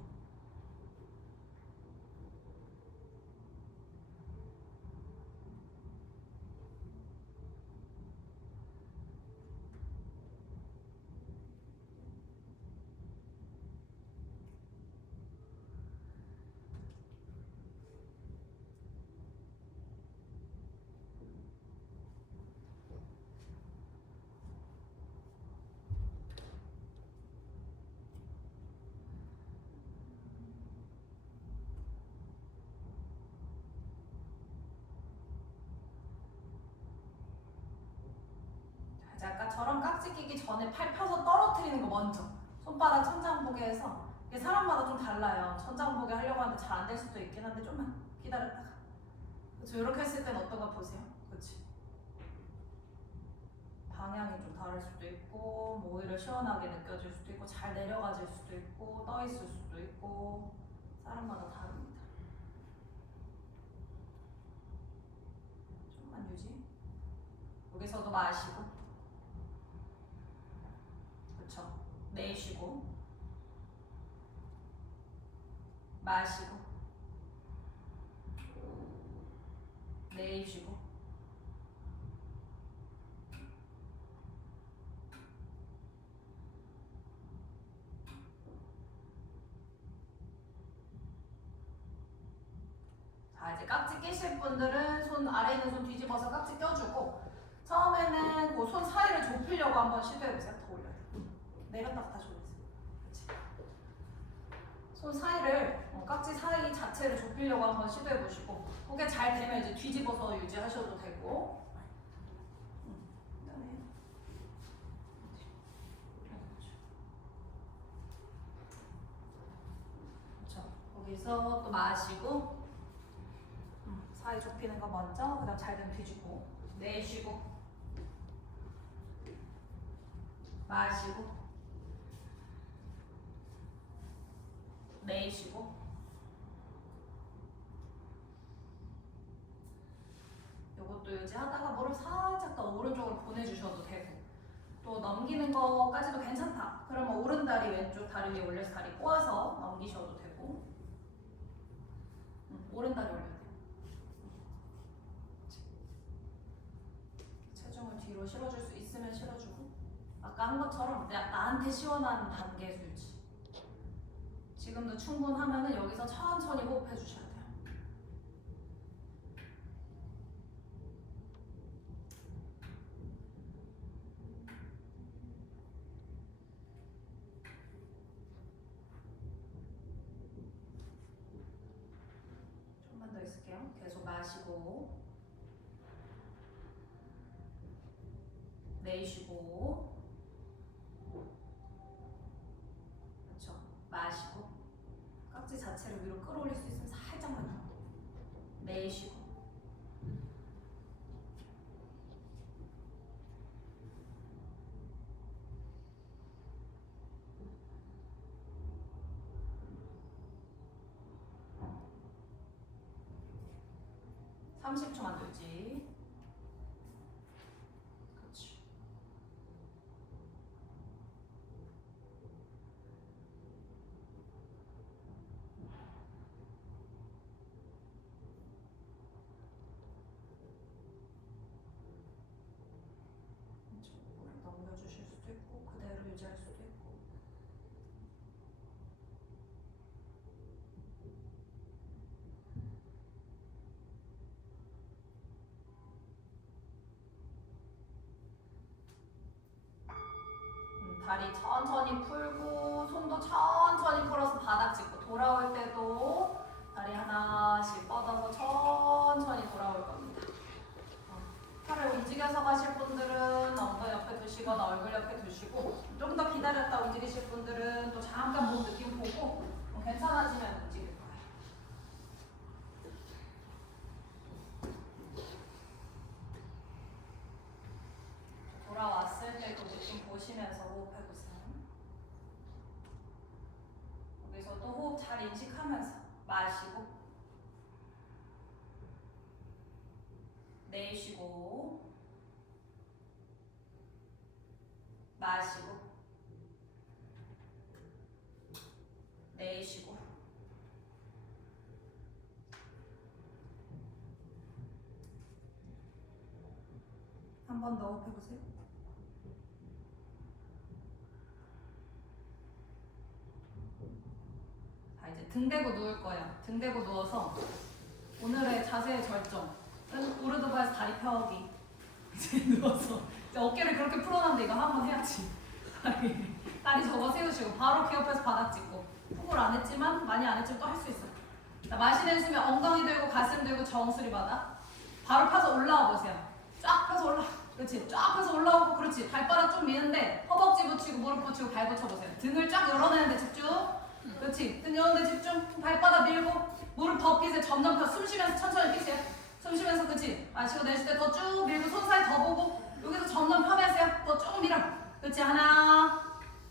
자, 아까처럼 깍지 끼기 전에 팔 펴서 떨어뜨리는 거 먼저. 손바닥 천장보게 해서. 이게 사람마다 좀 달라요. 천장보게 하려고 하는데 잘 안 될 수도 있긴 한데 좀만 기다렸다가. 그렇죠. 이렇게 했을 땐 어떤가 보세요. 그렇지. 방향이 좀 다를 수도 있고, 뭐 오히려 시원하게 느껴질 수도 있고, 잘 내려가질 수도 있고, 떠 있을 수도 있고, 사람마다 다릅니다. 좀만 유지. 여기서도 마시고. 그렇죠. 내쉬고 마시고 내쉬고. 자, 이제 깍지 끼실 분들은 손 아래 있는 손 뒤집어서 깍지 껴주고, 처음에는 그 손 사이를 좁히려고 한번 시도해보세요. 더 올려요. 내렸다가 다시 올리세요. 그렇지. 손 사이를, 깍지 사이 자체를 좁히려고 한번 시도해보시고, 그게 잘 되면 이제 뒤집어서 유지하셔도 되고. 그다음에 그렇죠. 거기서 또 마시고, 사이 좁히는 거 먼저, 그 다음 잘 되면 뒤집고, 내쉬고 마시고 내쉬고. 요것도 유지하다가 무릎 살짝 더 오른쪽으로 보내주셔도 되고, 또 넘기는 거까지도 괜찮다 그러면 오른 다리 왼쪽 다리 위에 올려서 다리 꼬아서 넘기셔도 되고. 오른 다리 올려야 돼요. 체중을 뒤로 실어줄 수 있으면 실어주고, 아까 한 것처럼 나한테 시원한 단계에서 유지. 지금도 충분하면은 여기서 천천히 호흡해 주셔야 돼요. 좀만 더 있을게요. 계속 마시고 내쉬고. 그렇죠. 마시고 깍지 자체를 위로 끌어올릴 수 있으면 살짝만 더. 내쉬고. (30초만) 더 유지. 그렇지. 이쪽으로 넘겨주실 수도 있고 그대로 유지할 수도 있고. 다리 천천히 풀고 손도 천천히 풀어서 바닥 짚고 돌아올 때도 다리 하나씩 뻗어서 천천히 돌아올 겁니다. 팔을 움직여서 가실 분들은 엉덩이 옆에 두시거나 얼굴 옆에 두시고 좀 더 기다렸다 움직이실 분들은 또 잠깐 몸 느낌 보고 괜찮아지면 움직일 거예요. 돌아왔을 때도 느낌 보시면서 호흡해보세요. 여기서 또 호흡 잘 인식하면서 마시고 내쉬고 마시고 내쉬고 한 번 더 호흡해보세요. 자, 이제 등 대고 누울 거예요. 등 대고 누워서 오늘의 자세의 절정은 오르드바에서 다리 펴기. 이제 누워서 이제 어깨를 그렇게 풀어놨는데 이거 한번 해야지. 다리 접어 세우시고 바로 귀 옆에서 바닥 짚고 푹을 안 했지만 많이 안 했지만 또 할 수 있어요. 자, 마시는 숨에 엉덩이 들고 가슴 들고 정수리 바닥 바로 펴서 올라와 보세요. 쫙 펴서 올라. 그렇지. 쫙 펴서 올라오고 그렇지. 발바닥 좀 미는데 허벅지 붙이고 무릎 붙이고 발 붙여보세요. 등을 쫙 열어내는데 집중. 그렇지. 등 여는데 집중. 발바닥 밀고 무릎 더 피세요. 점점 더 숨 쉬면서 천천히 피세요. 숨 쉬면서 그렇지. 마시고 내쉴 때 더 쭉 밀고 손 사이 더 보고 여기서 점점 펴면서요. 더 쭉 밀어. 그렇지. 하나.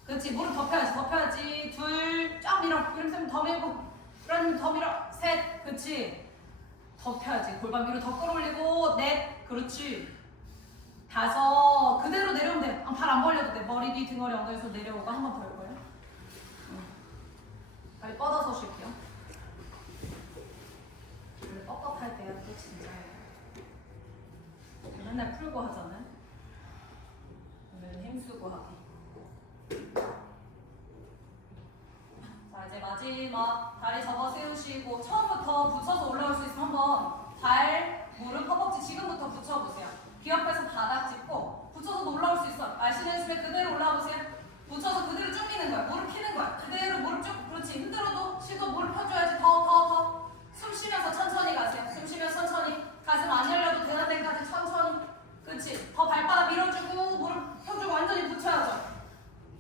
그렇지. 무릎 더 펴야지. 더 펴야지. 둘. 쫙 밀어. 이러면서 더 밀고. 그러면 더 밀어. 셋. 그렇지. 더 펴야지. 골반 위로 더 끌어올리고. 넷. 그렇지. 다섯. 그대로 내려오면 돼. 발 안 벌려도 돼. 머리 뒤 등허리 엉덩이에서 내려오고 한 번 더 해볼까요? 다리 뻗어서 쉴게요. 원래 뻣뻣할 때야 또 진짜 맨날 풀고 하잖아요. 오늘은 힘쓰고 하기. 자, 이제 마지막 다리 접어 세우시고 처음부터 붙여서 올라올 수 있으면 한번 발, 무릎, 허벅지 지금부터 붙여보세요. 귀 옆에서 바닥 짚고 붙여서도 올라올 수 있어. 마시는 숨에 그대로 올라오세요. 붙여서 그대로 쭉 미는 거야. 무릎 피는 거야. 그대로 무릎 쭉. 그렇지. 힘들어도 쉬고 무릎 펴줘야지. 더. 숨 쉬면서 천천히 가세요. 숨 쉬면서 천천히. 가슴 안 열려도 되는 데까지 천천히. 그렇지. 더 발바닥 밀어주고 무릎 펴주고 완전히 붙여야죠.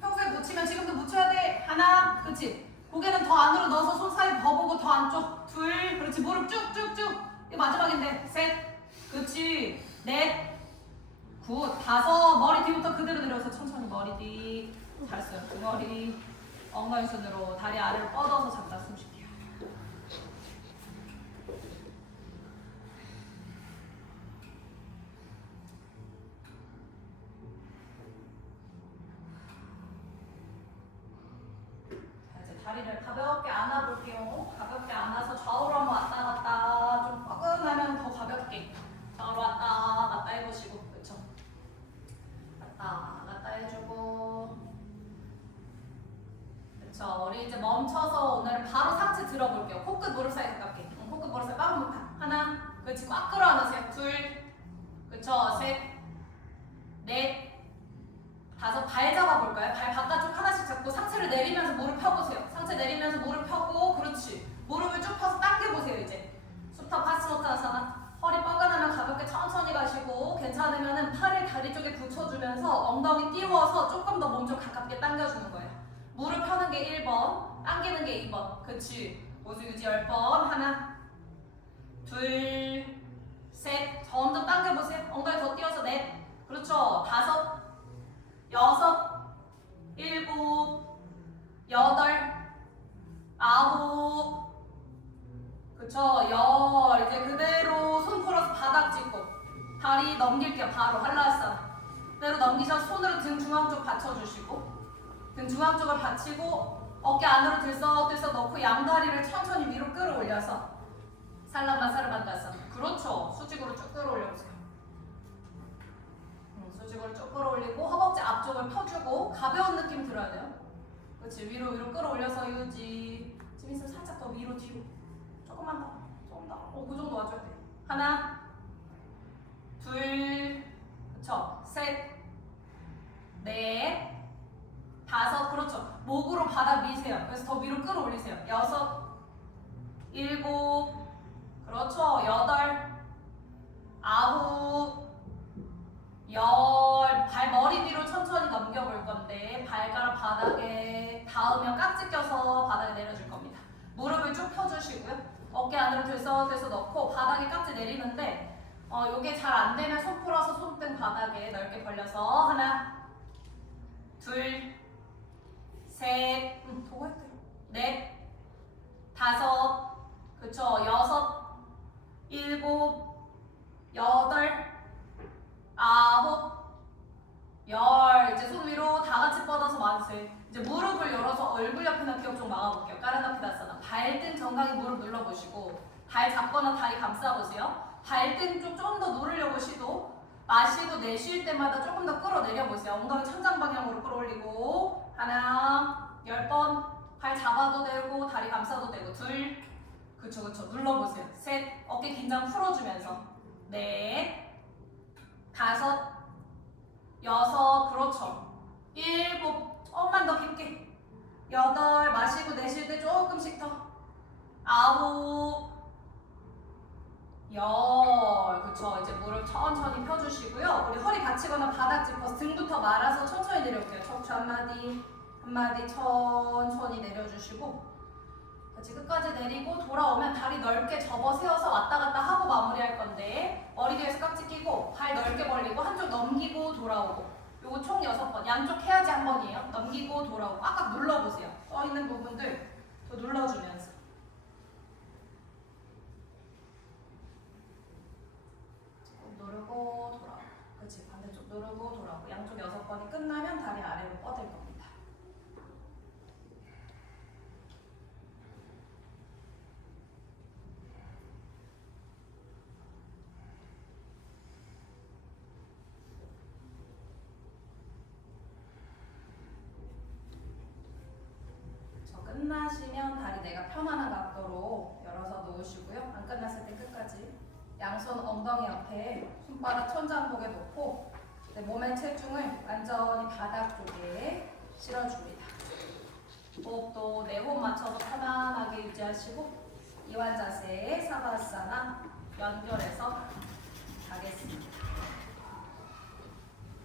평소에 붙이면 지금도 붙여야 돼. 하나. 그렇지. 고개는 더 안으로 넣어서 손 사이 더 보고 더 안쪽. 둘. 그렇지. 무릎 쭉쭉쭉. 이거 마지막인데. 셋. 그렇지. 넷. 굿. 다섯. 머리 뒤부터 그대로 내려서 천천히 머리 뒤. 잘했어요. 등허리. 엉덩이 순으로 다리 아래로 뻗어서 잠깐 숨 쉴게요. 자, 이제 다리를 가볍게 안아볼게요. 가볍게 안아서 좌우로 한번 왔다 갔다. 좀 뻐근하면 더 가볍게. 좌우로 왔다 갔다 해보시고. 그쵸? 왔다 갔다 해주고. 그쵸. 우리 이제 멈춰서 오늘은 바로 상체 들어볼게요. 코끝 무릎 사이 가깝게. 코끝 무릎 사이 빵 하나. 그렇지. 꽉 끌어안으세요. 둘. 그쵸. 셋. 넷. 다섯. 발 잡아볼까요? 발 바깥쪽 하나씩 잡고 상체를 내리면서 무릎 펴보세요. 상체 내리면서 무릎 펴고. 그렇지. 무릎을 쭉 펴서 당겨보세요. 이제 수터 파스모타나사나. 허리 뻐근하면 가볍게 천천히 가시고 괜찮으면 팔을 다리 쪽에 붙여주면서 엉덩이 띄워서 조금 더 몸 좀 가깝게 당겨주는 거예요. 무릎 펴는 게 1번, 당기는 게 2번. 그치. 모수 유지 10번. 하나, 둘, 셋. 점점 당겨보세요. 엉덩이 더 띄워서 넷. 그렇죠. 다섯, 여섯, 일곱, 여덟, 아홉. 그쵸. 열. 이제 그대로 손 풀어서 바닥 짚고 다리 넘길게요. 바로 할라하사나. 그대로 넘기셔서 손으로 등 중앙 쪽 받쳐주시고 등 중앙 쪽을 받치고 어깨 안으로 들썩들썩 넣고 양다리를 천천히 위로 끌어올려서 살라마사르반다사. 그렇죠. 수직으로 쭉 끌어올려보세요. 수직으로 쭉 끌어올리고 허벅지 앞쪽을 펴주고 가벼운 느낌 들어야 돼요. 그렇지. 위로 끌어올려서 유지. 지금 있으면 살짝 더 위로 뒤로. 조금만 더. 조금 더. 그 정도 와줘야 돼. 하나, 둘, 그쵸. 셋, 넷, 다섯. 그렇죠. 목으로 바닥 미세요. 그래서 더 위로 끌어올리세요. 여섯, 일곱, 그렇죠. 여덟, 아홉, 열. 발 머리 뒤로 천천히 넘겨볼 건데 발가락 바닥에 닿으면 깍지 껴서 바닥에 내려줄 겁니다. 무릎을 쭉 펴주시고요. 어깨 안으로 들썩들썩 넣고 바닥에 깍지 내리는데 요게 잘 안 되면 손 풀어서 손등 바닥에 넓게 벌려서 하나, 둘, 셋, 더 할게요. 넷, 다섯, 그쵸, 여섯, 일곱, 여덟, 아홉, 열. 이제 손 위로 다 같이 뻗어서 만세. 이제 무릎을 열어서 얼굴 옆이나 기억 좀 막아볼게요. 까르나피다사나. 발등 정강이 무릎 눌러보시고 발 잡거나 다리 감싸보세요. 발등 쪽 좀 더 누르려고 시도. 마시고 내쉴 때마다 조금 더 끌어내려보세요. 엉덩이 천장 방향으로 끌어올리고 하나, 10번. 발 잡아도 되고 다리 감싸도 되고 둘, 그쵸 눌러보세요. 셋, 어깨 긴장 풀어주면서 넷, 다섯, 여섯, 그렇죠. 일곱, 조금만 더 깊게. 여덟, 마시고 내쉴 때 조금씩 더. 아홉, 열, 그쵸. 이제 무릎 천천히 펴주시고요. 우리 허리 받치거나 바닥 짚어서 등부터 말아서 천천히 내려올게요. 척추 한마디, 한마디 천천히 내려주시고 같이 끝까지 내리고 돌아오면 다리 넓게 접어 세워서 왔다 갔다 하고 마무리할 건데 머리 뒤에서 깍지 끼고 발 넓게 벌리고 한쪽 넘기고 돌아오고 요거 총 6번 양쪽 해야지 한 번이에요. 넘기고 돌아오고 꽉꽉 눌러보세요. 떠있는 부분들 더 눌러주면서 누르고 돌아오고 그렇지 반대쪽 누르고 돌아오고 양쪽 6번이 끝나면 다리 아래로 뻗을 겁니다. 끝나시면 다리 내가 편안한 각도로 열어서 놓으시고요. 안 끝났을 때 끝까지 양손 엉덩이 옆에 손바닥 천장복에 놓고 몸의 체중을 완전히 바닥 쪽에 실어줍니다. 호흡도 내 호흡 맞춰서 편안하게 유지하시고 이완 자세 사바사나 연결해서 가겠습니다.